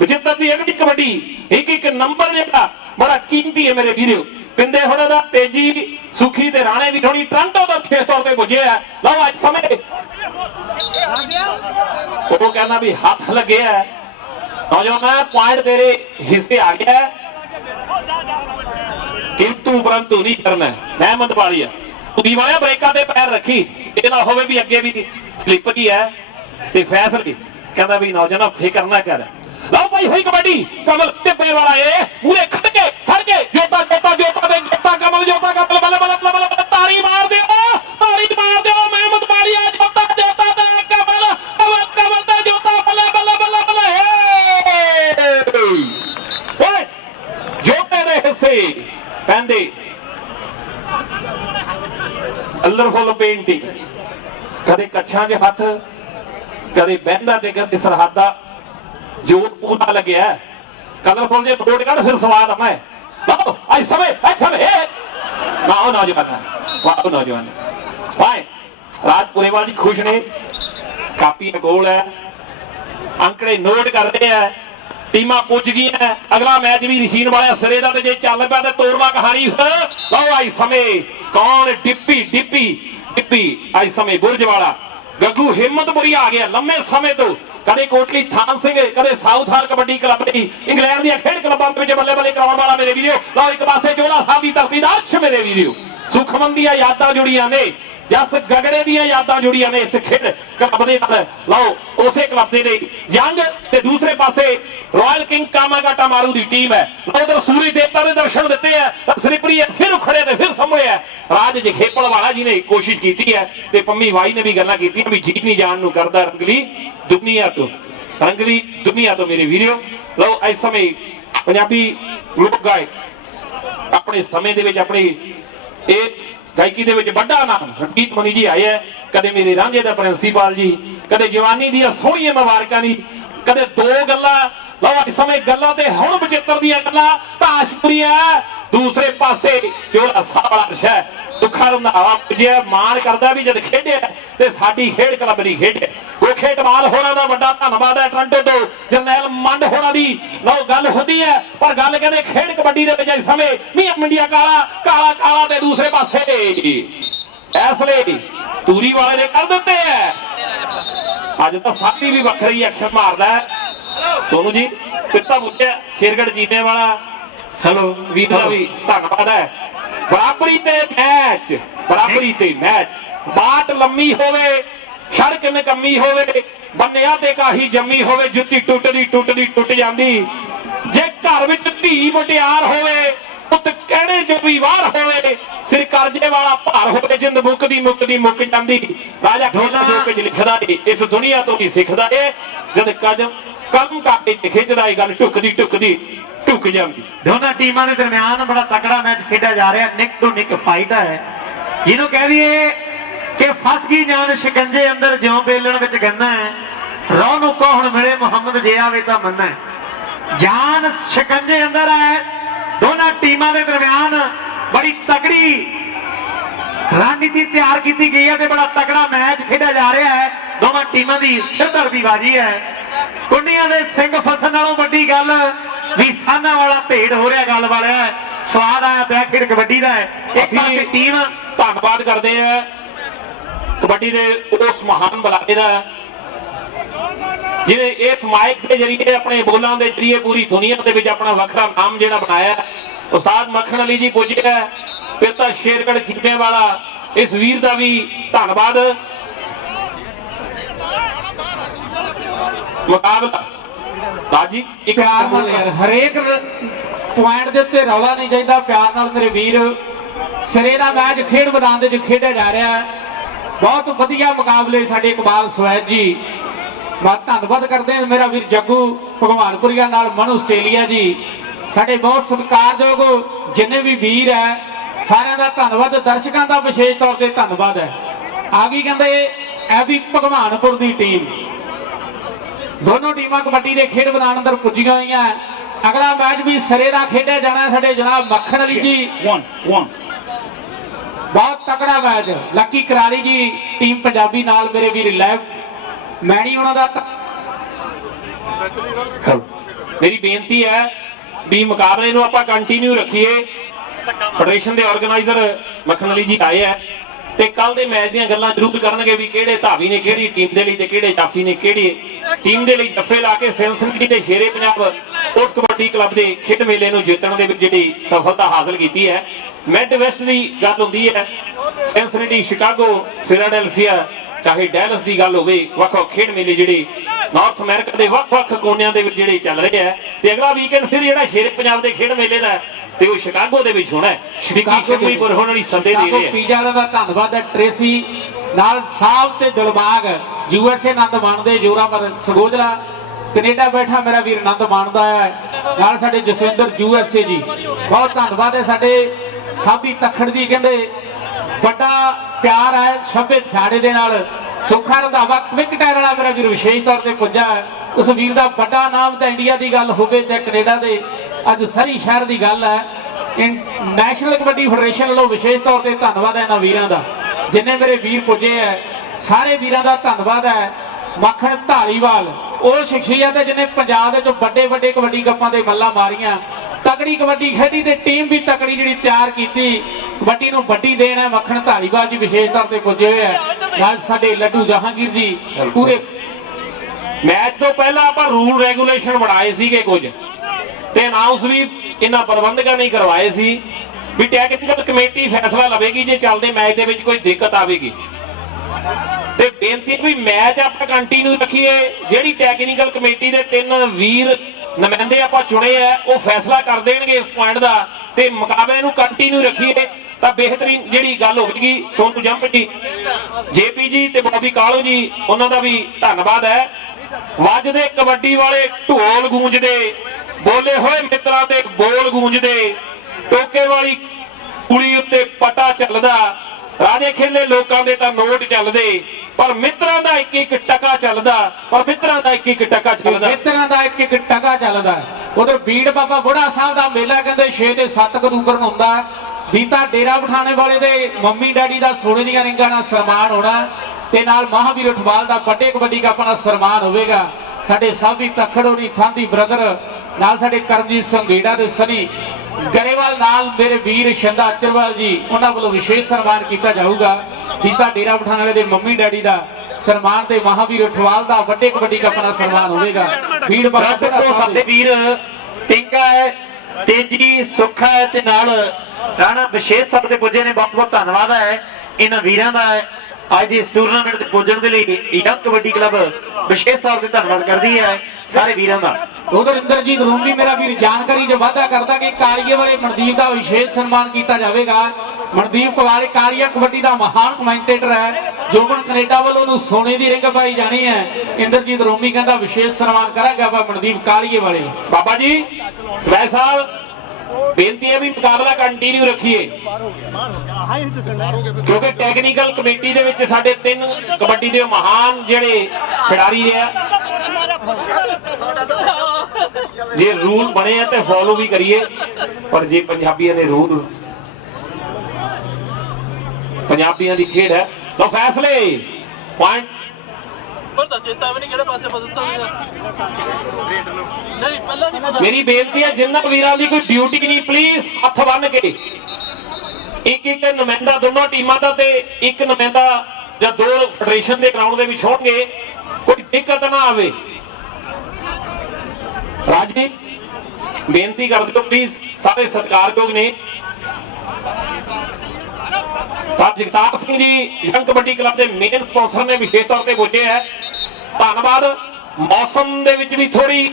बचित्र दी अगली कबड्डी एक नंबर जिहड़ा बड़ा कीमती है मेरे वीडियो, पिंदे होने दा तेजी सुखी ते राणे भी थोड़ी टोरंटो तो खेत तौर पे पुजे है। लो आज समय वो कहना भी हाथ लगे है नौजवान पॉइंट तेरे हिस्से आ गया है, किंतु परंतु नहीं करना महमद वाली तुरी वाले ब्रेका ते पैर रखी ये ना होवे भी अगे भी स्लिपर ही है ते फैसले कहता भी नौजवान फिक्र ना कर। लो भाई हुई कबड्डी, कमल टिप्पे वाला ये पूरे खड़ के जोता जोता जोता दे जोता कमल बल्ले बल्ले बल्ले बल्ले तारी मार दे मेहमद मारिया जोता जोता दे कमल कमल कमल दे जोता बल्ले बल्ले बल्ले बल्ले ओए जोते दे हिस्से पैंदे कलरफुल पेंटिंग, कदे कच्छां च हथ, कदे बहंदा ते कदे सरहदा, जोत पूरा लग्या कलरफुल जे बोर्ड कढ़ फिर स्वाद आना है। लो आज समय वाह नौजवान भाई राजपुरेवाल जी खुश ने, कापी गोल है, अंकड़े नोट कर रहे हैं, टीमां पुज गई है। अगला मैच भी रशीन वाले सिरे का जे चल पाया तो तोड़ना कहानी। लो आज समय कौन डिप्पी डिप्पी डिप्पी आज समय बुरज वाला गग्गू हिम्मतपुरी आ गया लंबे समय तो, कदे कोटली थान सिंह कदे साउथ हाल कबड्डी क्लब दी इंग्लैंड दी खेड क्लबां विच बल्ले बल्ले कराउण वाला मेरे वीडियो। लो एक पासे चोला साहब दी धरती दा अर्श मेरे वीडियो, सुखमन दी यादां जुड़ियां ने, जस गगड़े दी यादां जुड़ियां ने इस खेड क्लब दे नाल। लो उसे क्लब दे ने यंग ते दूसरे पासे रॉयल किंग कामागाटा मारू दी टीम है। लो उधर सूर्य देवता ने दर्शन दिते है, स्लिपरी है फिर उखड़े ते फिर संभले है। राज जखेपल वाला जी ने कोशिश की है ते पम्मी वाई ने भी गल्लां कीतियां भी जी नहीं जान नूं करदा रंगली दुनिया तो मेरे वीडियो। लो इस समय पंजाबी लोक गायक अपने समय दे विच अपनी इस गायकी दे विच वड्डा नाम रणजीत मनी जी आए है। कदे मेरे रांझे दा प्रिंसीपल जी, कदे जवानी दी सोहणियां मुबारकां दी, कदे दो गल्लां। लो इस समय गल्लां ते हुण बचित्र दी गल्लां ताशपुरी है, दूसरे पासे चोला सावला है दुखा रंधावा पुजिया मान करदा भी जद खेडे ते साडी खेड क्लब दी खेडे। गोखे टवाल होना दा वड्डा धन्नवाद है टोरंटो तो जरनैल मंड होना दी। लो गल होंदी है पर गल कहंदे खेड कबड्डी दे विच इस समय मियां मंडिया काला काला काला ते दूसरे पासे ऐसले तूरी वाले ने कर दिते है। अज तो साथी भी वखरी एक्शन मारदा है। सोनू जी पिता पुछया शेरगढ़ जीने वाला हेलो वीर दा भी धन्नवाद है। बराबरी ते मैच बात लम्मी होवे सड़क नकम्मी होवे बन्निया ते काही जम्मी होवे जुत्ती टुट जांदी। जे घर विच धी मुटियार होवे पुत कहने जो भी वार होवे सिर करजे वाला भार होवे जिंद मुक जांदी। राजा खोला जो कुछ लिखदा है इस दुनिया तो ही सिखदा है जद कलम काटे खिंचदा है गल टुक जाती। दोनों टीमां के दरमियान बड़ा तगड़ा मैच खेड़ा जा रहा है, निक टू निक फाइट है जिन्हों कह दिए कि फस गई जान शिकंजे अंदर ज्यों बेलन विच गन्ना है रोह नूं हुण मिले मुहम्मद जे आवे तां मन्ना है। जान शिकंजे अंदर है, दोनों टीमां के दरमियान बड़ी तगड़ी रणनीति तैयार की गई है, बड़ा तगड़ा मैच खेड़ा जा रहा है। दोनों टीमां की सिरदर्दीबाजी है, कुंडियां दे सिंग फसन नालों वड्डी गल भी साना वाला भेड़ हो रहा गल वाला है। स्वाद आया पिया खेड कबड्डी का है। एक पासे टीम धन्नवाद करते हैं कबड्डी के उस महान बुलारे का जिन्हें इस माइक के जरिए अपने बोलों के जरिए पूरी दुनिया के अपना वखरा नाम जो बनाया। उस्ताद मक्खन अली जी पुजे है, पिता शेरगढ़ जीने वाला इस वीर का भी धन्नवाद। मुकाबला बाजी एक प्यार नाल यार हरेक पॉइंट दे उत्ते रौला नहीं चाहिदा, प्यार नाल मेरे वीर सिरे दा मैच खेड मैदान दे विच खेडिया जा रहा है। बहुत वधिया मुकाबले साडे इकबाल स्वैद जी, मैं धन्नवाद करते हैं मेरा वीर जग्गू भगवानपुरिया नाल मनु आस्ट्रेलिया जी, साडे बहुत सत्कारयोग जिन्ने भी वीर है सारिਆਂ ਦਾ धन्नवाद। दर्शकों का विशेष तौर पर धन्नवाद है। आ गई कहते ए भी भगवानपुर की टीम, दोनों टीमां कबड्डी के खेड मैदान अंदर पुजिया हुई हैं। अगला मैच भी सिरे का खेडिया जाना साडे जनाब मक्खन अली जी, बहुत तगड़ा मैच। लकी कराली जी टीम पंजाबी नाल मेरे वीर लैब मैनी उन्हों का। मेरी बेनती है भी मुकाबले नूं आपां कंटिन्यू रखिए। फेडरेशन के ऑर्गेनाइजर मक्खन अली जी आए हैं ते कल दे मैच दी गल्लां जरूर करनगे भी किहड़े धावी ने किहड़ी टीम दे लई ते किहड़े जाफी ने किहड़ी टीम दे लई जफे ला के सेंसनिटी ते शेरे पंजाब उस कबड्डी क्लब के खेड मेले नूं जितण दे विच जिहड़ी सफलता हासिल की है। मिड वेस्ट की गल हुंदी है, सेंसनिटी शिकागो फिलाडेल्फिया ਚਾਹੇ ਡੈਲਸ ਦੀ ਗੱਲ ਹੋਵੇ, ਵੱਖ-ਵੱਖ ਖੇਡ ਮੇਲੇ ਜਿਹੜੇ ਨਾਰਥ ਅਮਰੀਕਾ ਦੇ ਵੱਖ-ਵੱਖ ਕੋਨਿਆਂ ਦੇ ਵਿੱਚ ਜਿਹੜੇ ਚੱਲ ਰਹੇ ਆ। ਤੇ ਅਗਲਾ ਵੀਕਐਂਡ ਫਿਰ ਜਿਹੜਾ ਸ਼ੇਰ ਪੰਜਾਬ ਦੇ ਖੇਡ ਮੇਲੇ ਦਾ ਤੇ ਉਹ ਸ਼ਿਕਾਗੋ ਦੇ ਵਿੱਚ ਹੋਣਾ ਹੈ। ਸ਼ਿਕਾਗੋ ਹੋਣ ਵਾਲੀ ਸੰਦੇ ਦੇ ਰਹੇ ਆ। ਪੀਜ਼ਾ ਵਾਲਾ ਦਾ ਧੰਨਵਾਦ ਹੈ ਟ੍ਰੇਸੀ ਨਾਲ ਸਾਹਿਬ ਤੇ ਦਿਲਬਾਗ USA ਆਨੰਦ ਮਾਣਦੇ ਜੋਰਾਵਰ ਸਗੋਜਲਾ ਕੈਨੇਡਾ ਬੈਠਾ ਮੇਰਾ ਵੀਰ ਆਨੰਦ ਮਾਣਦਾ ਹੈ ਨਾਲ ਸਾਡੇ ਜਸਵਿੰਦਰ USA ਜੀ ਬਹੁਤ ਧੰਨਵਾਦ ਹੈ। ਸਾਡੇ ਸਾਬੀ ਤਖੜ ਦੀ ਕਹਿੰਦੇ ਵੱਡਾ ਪਿਆਰ ਹੈ ਛੱਬੇ ਥਿਆੜੇ ਦੇ ਨਾਲ ਸੁੱਖਾ ਰੰਧਾਵਾ ਕਵਿਕ ਟਾਇਰ ਵਾਲਾ ਮੇਰਾ ਵੀਰ ਵਿਸ਼ੇਸ਼ ਤੌਰ ਤੇ ਪੁੱਜਾ ਹੈ। ਉਸ ਵੀਰ ਦਾ ਵੱਡਾ ਨਾਮ ਤਾਂ ਇੰਡੀਆ ਦੀ ਗੱਲ ਹੋਵੇ ਜਾਂ ਕੈਨੇਡਾ ਦੇ ਅੱਜ ਸਰੀ ਸ਼ਹਿਰ ਦੀ ਗੱਲ ਹੈ। ਨੈਸ਼ਨਲ ਕਬੱਡੀ ਫੈਡਰੇਸ਼ਨ ਵੱਲੋਂ ਵਿਸ਼ੇਸ਼ ਤੌਰ ਤੇ ਧੰਨਵਾਦ ਹੈ ਇਹਨਾਂ ਵੀਰਾਂ ਦਾ ਜਿੰਨੇ ਮੇਰੇ ਵੀਰ ਪੁੱਜੇ ਹੈ। ਸਾਰੇ ਵੀਰਾਂ ਦਾ ਧੰਨਵਾਦ ਹੈ। ਮੱਖਣ ਧਾਲੀਵਾਲ ਉਹ ਸ਼ਖਸੀਅਤ ਹੈ ਜਿਹਨੇ ਪੰਜਾਬ ਦੇ ਵਿੱਚ ਵੱਡੇ ਵੱਡੇ ਕਬੱਡੀ ਕੱਪਾਂ ਦੇ ਮੱਲਾਂ ਮਾਰੀਆਂ, ਤਕੜੀ ਕਬੱਡੀ ਖੇਡੀ ਤੇ ਟੀਮ ਵੀ ਤਕੜੀ ਜਿਹੜੀ ਤਿਆਰ ਕੀਤੀ। ਕਬੱਡੀ ਨੂੰ ਵੱਡੀ ਦੇਣ ਹੈ ਮੱਖਣ ਧਾਲੀਵਾਲ ਜੀ ਵਿਸ਼ੇਸ਼ ਤੌਰ ਤੇ ਪੁੱਜੇ ਹੋਏ ਹੈ। ਨਾਲ ਸਾਡੇ ਲੱਡੂ ਜਹਾਂਗੀਰ ਜੀ ਪੂਰੇ ਮੈਚ ਤੋਂ ਪਹਿਲਾਂ ਆਪਾਂ ਰੂਲ ਰੈਗੂਲੇਸ਼ਨ ਬਣਾਏ ਸੀਗੇ ਕੁਝ ਤੇ ਅਨਾਉਂਸ ਵੀ ਇਹਨਾਂ ਪ੍ਰਬੰਧਕਾਂ ਨੇ ਕਰਵਾਏ ਸੀ ਵੀ ਟੈਕਨੀਕਲ ਕਮੇਟੀ ਫੈਸਲਾ ਲਵੇਗੀ ਜੇ ਚੱਲਦੇ ਮੈਚ ਦੇ ਵਿੱਚ ਕੋਈ ਦਿੱਕਤ ਆਵੇਗੀ। ਤੇ ਬੇਨਤੀ ਵੀ ਮੈਚ ਆਪਾਂ ਕੰਟੀਨਿਊ ਰੱਖੀਏ। ਜਿਹੜੀ ਟੈਕਨੀਕਲ ਕਮੇਟੀ ਦੇ 3 ਵੀਰ ਨੁਮਾਇੰਦੇ ਆਪਾਂ ਚੁਣੇ ਆ ਉਹ ਫੈਸਲਾ ਕਰ ਦੇਣਗੇ ਇਸ ਪੁਆਇੰਟ ਦਾ ਤੇ ਮੁਕਾਬਲੇ ਨੂੰ ਕੰਟੀਨਿਊ ਰੱਖੀਏ ਤਾਂ ਬਿਹਤਰੀਨ ਜਿਹੜੀ ਗੱਲ ਹੋਵੇਗੀ। ਸੋਨੂ ਜੰਪ ਜੀ, ਜੇਪੀ ਜੀ ਤੇ ਬੋਬੀ ਕਾਲੂ ਜੀ ਉਹਨਾਂ ਦਾ ਵੀ ਧੰਨਵਾਦ ਹੈ। ਵੱਜਦੇ ਕਬੱਡੀ ਵਾਲੇ ਢੋਲ ਗੂੰਜਦੇ, ਬੋਲੇ ਹੋਏ ਮਿੱਤਰਾਂ ਦੇ ਬੋਲ ਗੂੰਜਦੇ, ਟੋਕੇ ਵਾਲੀ ਕੁੜੀ ਉੱਤੇ ਪਟਾ ਚੱਲਦਾ, ਰਾਜੇ ਖੇਲੇ ਲੋਕਾਂ ਦੇ ਤਾਂ ਨੋਟ ਚੱਲਦੇ ਪਰ ਮਿੱਤਰਾਂ ਦਾ ਇੱਕ ਇੱਕ ਟਕਾ ਚੱਲਦਾ, ਪਰ ਮਿੱਤਰਾਂ ਦਾ ਇੱਕ ਇੱਕ ਟਕਾ ਚੱਲਦਾ, ਮਿੱਤਰਾਂ ਦਾ ਇੱਕ ਇੱਕ ਟਕਾ ਚੱਲਦਾ। ਉਧਰ ਬੀੜ ਬਾਬਾ ਬੁੜਾ ਸਾਹਿਬ ਦਾ ਮੇਲਾ ਕਹਿੰਦੇ 6 ਤੇ 7 ਅਕਤੂਬਰ ਨੂੰ ਹੁੰਦਾ। ਬੀਤਾ ਡੇਰਾ ਬਿਠਾਣੇ ਵਾਲੇ ਦੇ ਮੰਮੀ ਡੈਡੀ ਦਾ ਸੋਨੇ ਦੀਆਂ ਰਿੰਗਾਂ ਨਾਲ ਸਨਮਾਨ ਹੋਣਾ ਤੇ ਨਾਲ ਮਹਾਵੀਰ ਉਠਵਾਲ ਦਾ ਵੱਡੇ ਕਬੱਡੀ ਕੱਪ ਨਾਲ ਸਨਮਾਨ ਹੋਵੇਗਾ। ਸਾਡੇ ਸਾਬੀ ਤਖੜ ਹੋਣੀ ਥਾਂਦੀ ਬ੍ਰਦਰ ਨਾਲ ਸਾਡੇ ਕਰਮਜੀਤ ਸੰਘੇੜਾ ਤੇ ਸਨੀ ਗਰੇਵਾਲ ਨਾਲ ਮੇਰੇ ਵੀਰ ਸ਼ੰਦਾ ਅਚਰਵਾਲ ਜੀ ਉਹਨਾਂ ਵੱਲੋਂ ਵਿਸ਼ੇਸ਼ ਸਨਮਾਨ ਕੀਤਾ ਜਾਊਗਾ। ਬੀਤਾ ਡੇਰਾ ਬਿਠਾਣ ਵਾਲੇ ਦੇ ਮੰਮੀ ਡੈਡੀ ਦਾ ਸਨਮਾਨ ਤੇ ਮਹਾਵੀਰ ਉਠਵਾਲ ਦਾ ਵੱਡੇ ਕਬੱਡੀ ਕੱਪ ਨਾਲ ਸਨਮਾਨ ਹੋਵੇਗਾ। ਵੀਰ ਬਾਬਾ ਸਾਡੇ ਵੀਰ ਟਿੰਕਾ ਹੈ, ਤੇਜੀ ਸੁੱਖਾ ਹੈ ਤੇ ਨਾਲ ਰਾਣਾ ਵਿਸ਼ੇਸ਼ ਤੌਰ ਤੇ ਪੁੱਜੇ ਨੇ। ਬਹੁਤ ਬਹੁਤ ਧੰਨਵਾਦ ਹੈ ਇਹਨਾਂ ਵੀਰਾਂ ਦਾ ਅੱਜ ਦੇ ਇਸ ਟੂਰਨਾਮੈਂਟ ਤੇ ਪੁੱਜਣ ਦੇ ਲਈ। ਯੰਗ ਕਬੱਡੀ ਕਲੱਬ ਵਿਸ਼ੇਸ਼ ਤੌਰ ਤੇ ਧੰਨਵਾਦ ਕਰਦੀ ਹੈ ਸਾਰੇ ਵੀਰਾਂ ਦਾ। ਉਧਰ ਇੰਦਰਜੀਤ ਰੂਮੀ ਮੇਰਾ ਵੀਰ ਜਾਣਕਾਰੀ ਜੋ ਵਾਅਦਾ ਕਰਦਾ ਕਿ ਕਾਲੀਏ ਵਾਲੇ ਮਨਦੀਪ ਦਾ ਵਿਸ਼ੇਸ਼ ਸਨਮਾਨ ਕੀਤਾ ਜਾਵੇਗਾ। ਮਨਦੀਪ ਵਾਲੇ ਕਾਲੀਆ ਕਬੱਡੀ ਦਾ ਮਹਾਨ ਕਮੈਂਟੇਟਰ ਹੈ। ਜੋਬਨ ਕੈਨੇਡਾ ਵੱਲੋਂ ਨੂੰ ਸੋਨੇ ਦੀ ਰਿੰਗ ਪਾਈ ਜਾਣੀ ਹੈ। ਇੰਦਰਜੀਤ ਰੂਮੀ ਕਹਿੰਦਾ ਵਿਸ਼ੇਸ਼ ਸਨਮਾਨ ਕਰਾਂਗਾ ਮਨਦੀਪ ਕਾਲੀਏ ਵਾਲੇ। ਬਾਬਾ ਜੀ ਸਵੈ ਸਾਹਿਬ ਬੇਨਤੀ ਹੈ ਵੀ ਮੁਕਾਬਲਾ ਕੰਟੀਨਿਊ ਰੱਖੀਏ ਕਿਉਂਕਿ ਟੈਕਨੀਕਲ ਕਮੇਟੀ ਦੇ ਵਿੱਚ ਸਾਡੇ 3 ਕਬੱਡੀ ਦੇ ਮਹਾਨ ਜਿਹੜੇ ਖਿਡਾਰੀ ਰਹੇ ਆ। ਜੇ ਰੂਲ ਬਣੇ ਆ ਤੇ ਫੋਲੋ ਵੀ ਕਰੀਏ ਪਰ ਜੇ ਪੰਜਾਬੀਆਂ ਦੇ ਰੂਲ ਪੰਜਾਬੀਆਂ ਦੀ ਖੇਡ ਹੈ ਤਾਂ ਫੈਸਲੇ ਪੁਆਇੰਟ ਮੇਰੀ ਬੇਨਤੀ ਹੈ ਜਿੰਨਾਂ ਵੀਰਾਂ ਦੀ ਕੋਈ ਡਿਊਟੀ ਨਹੀਂ ਪਲੀਜ਼ ਹੱਥ ਬੰਨ ਕੇ ਇੱਕ ਇੱਕ ਨੁਮਾਇੰਦਾ ਦੋਨੋਂ ਟੀਮਾਂ ਦਾ ਤੇ ਇੱਕ ਨੁਮਾਇੰਦਾ ਜਾਂ 2 ਫੈਡਰੇਸ਼ਨ ਦੇ ਗਰਾਊਂਡ ਦੇ ਵਿੱਚ ਹੋਣਗੇ ਕੋਈ ਦਿੱਕਤ ਨਾ ਆਵੇ। ਰਾਜੀ ਬੇਨਤੀ ਕਰ ਦਿਓ ਪਲੀਜ਼ ਸਾਰੇ ਸਤਿਕਾਰਯੋਗ ਨੇ। ਤਾਂ ਜਗਤਾਰ ਸਿੰਘ ਜੀ ਯੰਗ ਕਬੱਡੀ ਕਲੱਬ ਦੇ ਮੇਨ ਸਪਾਂਸਰ ਨੇ ਵਿਸ਼ੇਸ਼ ਤੌਰ ਤੇ ਪੁੱਜੇ ਹੈ। ਧੰਨਵਾਦ। ਮੌਸਮ ਦੇ ਵਿੱਚ ਵੀ ਥੋੜੀ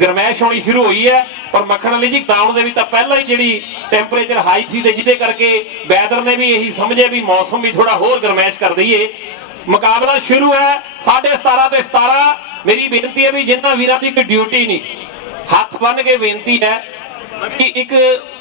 ਗਰਮੈਸ਼ ਹੋਣੀ ਸ਼ੁਰੂ ਹੋਈ ਹੈ ਪਰ ਮੱਖਣ ਵਾਲੀ ਜੀ ਗਰਾਊਂਡ ਦੇ ਵਿੱਚ ਤਾਂ ਪਹਿਲਾਂ ਹੀ ਜਿਹੜੀ ਟੈਂਪਰੇਚਰ ਹਾਈ ਸੀ ਤੇ ਜਿਹਦੇ ਕਰਕੇ ਵੈਦਰ ਨੇ ਵੀ ਇਹੀ ਸਮਝਿਆ ਵੀ ਮੌਸਮ ਵੀ ਥੋੜਾ ਹੋਰ ਗਰਮੈਸ਼ ਕਰ ਦਈਏ। ਮੁਕਾਬਲਾ ਸ਼ੁਰੂ ਹੈ 17:30 ਤੇ 17। ਮੇਰੀ ਬੇਨਤੀ ਹੈ ਵੀ ਜਿਨ੍ਹਾਂ ਵੀਰਾਂ ਦੀ ਕੋਈ ਡਿਊਟੀ ਨਹੀਂ ਹੱਥ ਬੰਨ ਕੇ ਬੇਨਤੀ ਹੈ ਕਿ ਇੱਕ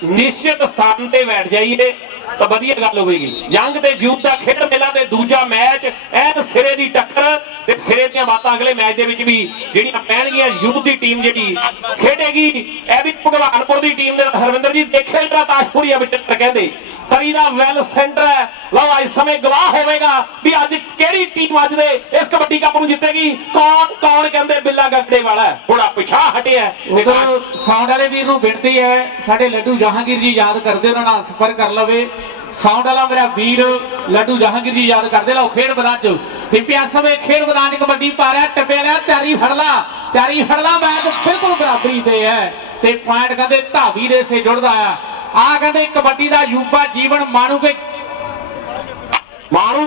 ਨਿਸ਼ਚਿਤ ਸਥਾਨ ਤੇ ਬੈਠ ਜਾਈਏ ਤਾਂ ਵਧੀਆ ਗੱਲ ਹੋਵੇਗੀ। ਜੰਗ ਤੇ ਜੂਤ ਦਾ ਖੇਡ ਮੇਲਾ ਤੇ ਦੂਜਾ ਮੈਚ ਐਨ ਸਿਰੇ ਦੀ ਟੱਕਰ ਤੇ ਸਿਰੇ ਦੀਆਂ ਬਾਤਾਂ ਅਗਲੇ ਮੈਚ ਦੇ ਵਿੱਚ ਵੀ ਜਿਹੜੀਆਂ ਪੈਣਗੀਆਂ। ਯੂਥ ਦੀ ਟੀਮ ਜਿਹੜੀ ਖੇਡੇਗੀ ਇਹ ਵੀ ਭਗਵਾਨਪੁਰ ਦੀ ਟੀਮ ਦੇ ਹਰਵਿੰਦਰ ਜੀ ਦੇਖਿਆ ਜਿਹੜਾ ਤਾਸ਼ਪੁਰੀਆ ਵਿੱਚ ਕਹਿੰਦੇ ਤਰੀ ਦਾ ਵੈਲ ਸੈਂਟਰ ਹੈ। ਲਓ ਇਸ ਸਮੇਂ ਗਵਾਹ ਹੋਵੇਗਾ ਵੀ ਅੱਜ ਕਿਹੜੀ ਟੀਮ ਅੱਜ ਦੇ ਇਸ ਕਬੱਡੀ ਕੱਪ ਨੂੰ ਜਿੱਤੇਗੀ। ਕੌਣ ਕਹਿੰਦੇ ਬਿੱਲਾ ਗੱਗੜੇ ਵਾਲਾ ਥੋੜਾ ਪਿਛਾ ਹਟਿਆ। ਉਧਰ ਸਾਊਂਡ ਵਾਲੇ ਵੀਰ ਨੂੰ ਬੇਨਤੀ ਹੈ ਸਾਡੇ ਲੱਡੂ ਜਹਾਂਗੀਰ ਜੀ ਯਾਦ ਕਰਦੇ ਉਹਨਾਂ ਨਾਲ ਸੰਪਰਕ ਕਰ ਲਵੇ। ਸਾਊਂਡ ਵਾਲਾ ਮੇਰਾ ਵੀਰ ਲੱਡੂ ਜਹਾਂਗੀਰ ਜੀ ਯਾਦ ਕਰਦੇ ਲਓ ਖੇਡ ਮੈਦਾਨ ਚ ਪਿਆ ਸਮੇਂ ਖੇਡ ਮੈਦਾਨ ਚ ਕਬੱਡੀ ਪਾ ਰਿਹਾ ਟੱਪੇ ਲਿਆ ਤਿਆਰੀ ਫੜ ਲਾ ਮੈਚ ਬਿਲਕੁਲ ਬਰਾਬਰੀ ਤੇ ਹੈ ਤੇ ਪੁਆਇੰਟ ਕਹਿੰਦੇ ਧਾਵੀ ਦੇ ਸੇ ਜੁੜਦਾ ਆ ਕਹਿੰਦੇ ਕਬੱਡੀ ਦਾ ਯੂਬਾ ਜੀਵਨ ਮਾਣੂ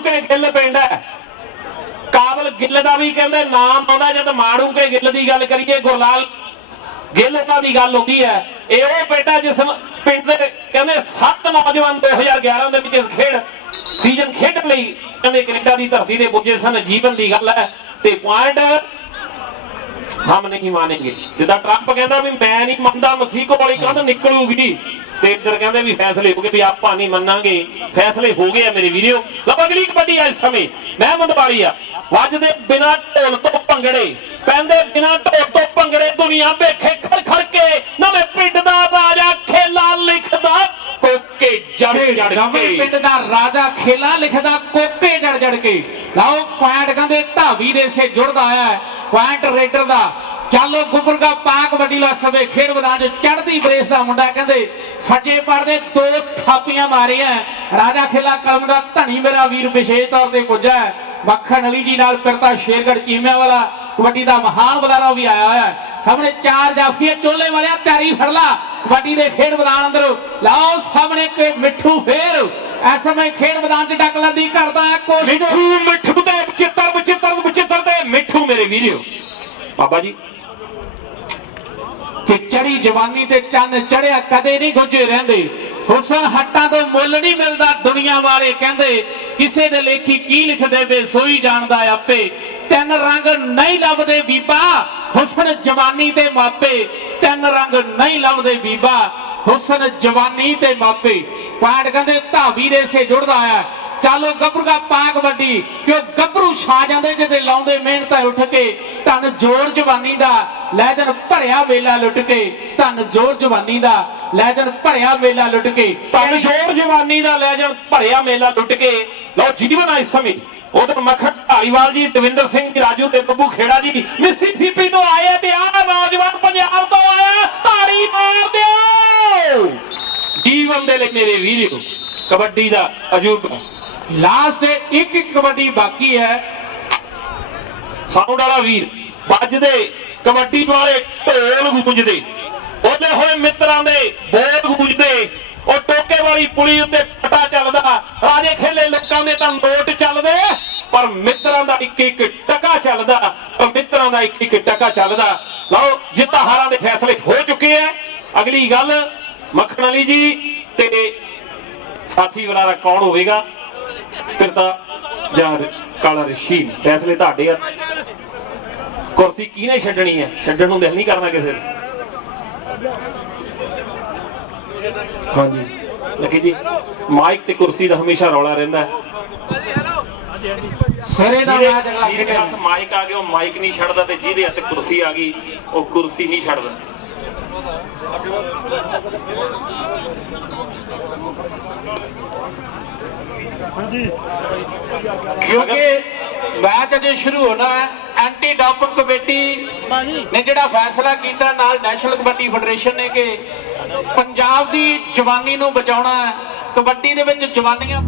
ਕੇ ਗਿੱਲ ਪਿੰਡ ਹੈ ਕਾਬਲ ਗਿੱਲ ਦਾ ਵੀ ਕਹਿੰਦੇ ਨਾਮ ਆਉਂਦਾ ਜਦ ਮਾੜੂ ਕੇ ਗਿੱਲ ਦੀ ਗੱਲ ਕਰੀਏ, ਗੁਰਲਾਲ ਗਿੱਲ ਉਹਨਾਂ ਦੀ ਗੱਲ ਹੁੰਦੀ ਹੈ। ਇਹ ਉਹ ਬੇਟਾ ਜਿਸ ਪਿੰਡ ਦੇ ਕਹਿੰਦੇ 7 ਨੌਜਵਾਨ 2011 ਦੇ ਵਿੱਚ ਇਸ ਖੇਡ ਸੀਜ਼ਨ ਖੇਡਣ ਲਈ ਕਹਿੰਦੇ ਕੈਨੇਡਾ ਦੀ ਧਰਤੀ ਤੇ ਪੁੱਜੇ ਸਨ। ਜੀਵਨ ਦੀ ਗੱਲ ਹੈ ਤੇ ਪੁਆਇੰਟ ਹਮ ਨਹੀਂ ਮਾਨੇਗੇ। ਜਿੱਦਾਂ ਟਰੰਪ ਕਹਿੰਦਾ ਵੀ ਮੈਂ ਨਹੀਂ ਮੰਨਦਾ ਮੈਕਸੀਕੋ ਵਾਲੀ ਕੰਧ ਨਿਕਲੂਗੀ, ਤੇ ਇੱਧਰ ਕਹਿੰਦੇ ਵੀ ਫੈਸਲੇ ਹੋ ਗਏ ਵੀ ਆਪਾਂ ਨਹੀਂ ਮੰਨਾਂਗੇ। ਫੈਸਲੇ ਹੋ ਗਏ ਆ ਮੇਰੇ ਵੀਰੋ। ਲਓ ਅਗਲੀ ਕਬੱਡੀ ਇਸ ਸਮੇਂ ਮਹਿਮਦ ਵਾਲੀ ਆ। ਵੱਜਦੇ ਬਿਨਾਂ ਢੋਲ ਤੋਂ ਭੰਗੜੇ, ਪੈਂਦੇ ਬਿਨਾਂ ਢੋਲ ਤੋਂ ਭੰਗੜੇ, ਦੁਨੀਆ ਵੇਖੇ ਖੜ ਖੜ ਕੇ ਨਵੇਂ ਪਿੰਡ ਦਾ ਰਾਜਾ ਖੇਲਾ ਲਿਖਦਾ ਕੋਕੇ ਜੜ ਜੜ ਨਵੇਂ ਕੇ। ਪਿੰਡ ਦਾ ਰਾਜਾ ਖੇਲਾ ਲਿਖਦਾ ਕੋਕੇ ਜੜ ਜੜ ਕੇ। ਲਓ ਪੁਆਇੰਟ ਕਹਿੰਦੇ ਧਾਵੀ ਦੇ ਸੇ ਜੁੜਦਾ ਹੈ ਪੁਆਇੰਟ ਰੇਡਰ ਦਾ। ਚਾਲੋ ਗੁਬਰਗਾ ਪਾਕ ਵੱਡੀ ਲਸਵੇ ਖੇਡ ਮੈਦਾਨ 'ਚ ਚੜ੍ਹਦੀ ਬਰੇਸ ਦਾ ਮੁੰਡਾ ਕਹਿੰਦੇ ਸੱਜੇ ਪੜ ਦੇ 2 ਥਾਪੀਆਂ ਮਾਰੀਆਂ। ਰਾਜਾ ਖੇਲਾ ਕਲਮ ਦਾ ਧਣੀ ਮੇਰਾ ਵੀਰ ਵਿਸ਼ੇਸ਼ ਤੌਰ ਤੇ ਪੁੱਜਾ। ਮੱਖਣ ਅਲੀ ਜੀ ਨਾਲ ਫਿਰਦਾ ਸ਼ੇਰਗੜ ਚੀਮਿਆਂ ਵਾਲਾ ਕਬੱਡੀ ਦਾ ਮਹਾਨ ਬੁਲਾਰਾ ਵੀ ਆਇਆ ਹੋਇਆ। ਸਾਹਮਣੇ 4 ਜਾਫੀਏ ਚੋਲੇ ਵਾਲਿਆ ਤਿਆਰੀ ਫੜ ਲਾ ਕਬੱਡੀ ਦੇ ਖੇਡ ਮੈਦਾਨ ਅੰਦਰ। ਲਾਓ ਸਾਹਮਣੇ ਮਿੱਠੂ ਫੇਰ ਇਸ ਸਮੇਂ ਖੇਡ ਮੈਦਾਨ 'ਚ ਡਕਲੰਦੀ ਕਰਦਾ ਹੈ ਕੋਸ਼ਿਸ਼। ਮਿੱਠੂ ਤੇ ਬਚਿੱਤਰ ਤੇ ਮਿੱਠੂ ਮੇਰੇ ਵੀਰੋ। ਬਾਬਾ ਜੀ ਕਿ ਚੜੀ ਜਵਾਨੀ ਤੇ ਚੰਨ ਚੜਿਆ ਕਦੇ ਨਹੀਂ ਗੁੱਝੇ ਰਹਿੰਦੇ। ਹੁਸਨ ਹੱਟਾਂ ਤੋਂ ਮੁੱਲ ਨਹੀਂ ਮਿਲਦਾ ਦੁਨੀਆ ਵਾਲੇ ਕਹਿੰਦੇ। ਕਿਸੇ ਦੇ ਲੇਖੀ ਕੀ ਲਿਖਦੇ ਵੇ ਸੋਈ ਜਾਣਦਾ ਆਪੇ। 3 ਰੰਗ ਨਹੀਂ ਲੱਭਦੇ ਬੀਬਾ ਹੁਸਨ ਜਵਾਨੀ ਤੇ ਮਾਪੇ। 3 ਰੰਗ ਨਹੀਂ ਲੱਭਦੇ ਬੀਬਾ ਹੁਸਨ ਜਵਾਨੀ ਤੇ ਮਾਪੇ। ਪੁਆਇੰਟ ਕਹਿੰਦੇ ਧਾਵੀ ਦੇ ਸੇ ਜੁੜਦਾ ਆ। ਚਾਲੋ ਗੱਭਰੂਗਾ ਪਾਕ ਵੱਡੀ ਕਿ ਗੱਭਰੂ ਛਾ ਜਾਂਦੇ ਜਿਹਦੇ ਲਾਉਂਦੇ ਮਿਹਨਤ ਉੱਠ ਕੇ। ਧਨ ਜੋਰ ਜਵਾਨੀ ਦਾ ਲੈ ਜਨ ਭਰਿਆ ਵੇਲਾ ਲੁੱਟ ਕੇ। ਧਨ ਜੋਰ ਜਵਾਨੀ ਦਾ ਲੈ ਜਨ ਭਰਿਆ ਵੇਲਾ ਲੁੱਟ ਕੇ। ਧਨ ਜੋਰ ਜਵਾਨੀ ਦਾ ਲੈ ਜਾਣ ਭਰਿਆ ਮੇਲਾ ਲੁੱਟ ਕੇ। ਲਓ ਜੀਵਨ ਆ ਇਸ ਸਮੇਂ ਉਧਰ ਮੱਖਣ ਢਾਲੀਵਾਲ ਜੀ, ਦਵਿੰਦਰ ਸਿੰਘ ਜੀ, ਰਾਜੂ ਤੇ ਬੱਬੂ ਖੇੜਾ ਜੀ ਮਿਸੀਸੀਪੀ ਤੋਂ ਆਏ ਤੇ ਆਹ ਨੌਜਵਾਨ ਪੰਜਾਬ ਤੋਂ ਆਇਆ। ਤਾੜੀ ਮਾਰ ਦਿਓ ਜੀਵਨ ਦੇ ਲਈ ਮੇਰੇ ਵੀਰੋ। ਕਬੱਡੀ ਦਾ ਅਜੂਬਾ ਲਾਸਟ ਇੱਕ ਕਬੱਡੀ ਬਾਕੀ ਹੈ। ਸਾਊਂਡ ਵਾਲਾ ਵੀਰ ਵੱਜਦੇ ਕਬੱਡੀ ਵਾਲੇ ਢੋਲ ਗੂੰਜਦੇ, ਉਹਦੇ ਹੋਏ ਮਿੱਤਰਾਂ ਦੇ ਬੋਲ ਗੂੰਜਦੇ। ਉਹ ਟੋਕੇ ਵਾਲੀ ਪੁਲੀ ਉੱਤੇ ਪਟਾ ਚੱਲਦਾ। ਰਾਜੇ ਖੇਲੇ ਲੋਕਾਂ ਦੇ ਤਾਂ ਨੋਟ ਚੱਲਦੇ, ਪਰ ਮਿੱਤਰਾਂ ਦਾ ਇੱਕ ਇੱਕ ਟਕਾ ਚੱਲਦਾ। ਮਿੱਤਰਾਂ ਦਾ ਇੱਕ ਇੱਕ ਟਕਾ ਚੱਲਦਾ। ਲਓ ਜਿੱਤਾਂ ਹਾਰਾਂ ਦੇ ਫੈਸਲੇ ਹੋ ਚੁੱਕੇ ਐ। ਅਗਲੀ ਗੱਲ ਮੱਖਣ ਅਲੀ ਜੀ ਤੇ ਸਾਥੀ ਬੁਲਾਰਾ ਕੌਣ ਹੋਵੇਗਾ, ਫਿਰਦਾ ਜਾਂ ਕਾਲਾ ਰਿਸ਼ੀ, ਫੈਸਲੇ ਤੁਹਾਡੇ ਆ। ਕੁਰਸੀ ਕਿਹਨੇ ਛੱਡਣੀ ਹੈ, ਛੱਡਣ ਨੂੰ ਦਿਲ ਨਹੀਂ ਕਰਨਾ ਕਿਸੇ ਦਾ। ਹਾਂਜੀ ਲੱਕੀ ਜੀ, ਮਾਈਕ ਤੇ ਕੁਰਸੀ ਦਾ ਹਮੇਸ਼ਾ ਰੌਲਾ ਰਹਿੰਦਾ। ਸਿਰੇ ਦਾ ਮੈਚ ਅਗਲਾ ਜਿਹਦੇ ਹੱਥ ਮਾਈਕ ਆ ਗਿਆ ਉਹ ਮਾਈਕ ਨਹੀਂ ਛੱਡਦਾ, ਤੇ ਜਿਹਦੇ ਹੱਥ ਕੁਰਸੀ ਆ ਗਈ ਉਹ ਕੁਰਸੀ ਨਹੀਂ ਛੱਡਦਾ। ਕਿਉਂਕਿ ਮੈਚ ਅਜੇ ਸ਼ੁਰੂ ਹੋਣਾ ਹੈ। ਐਂਟੀ ਡੋਪਿੰਗ ਕਮੇਟੀ ਨੇ ਜਿਹੜਾ ਫੈਸਲਾ ਕੀਤਾ ਨਾਲ ਨੈਸ਼ਨਲ ਕਬੱਡੀ ਫੈਡਰੇਸ਼ਨ ਨੇ ਕਿ ਪੰਜਾਬ ਦੀ ਜਵਾਨੀ ਨੂੰ ਬਚਾਉਣਾ ਹੈ। ਕਬੱਡੀ ਦੇ ਵਿੱਚ ਜਵਾਨੀਆਂ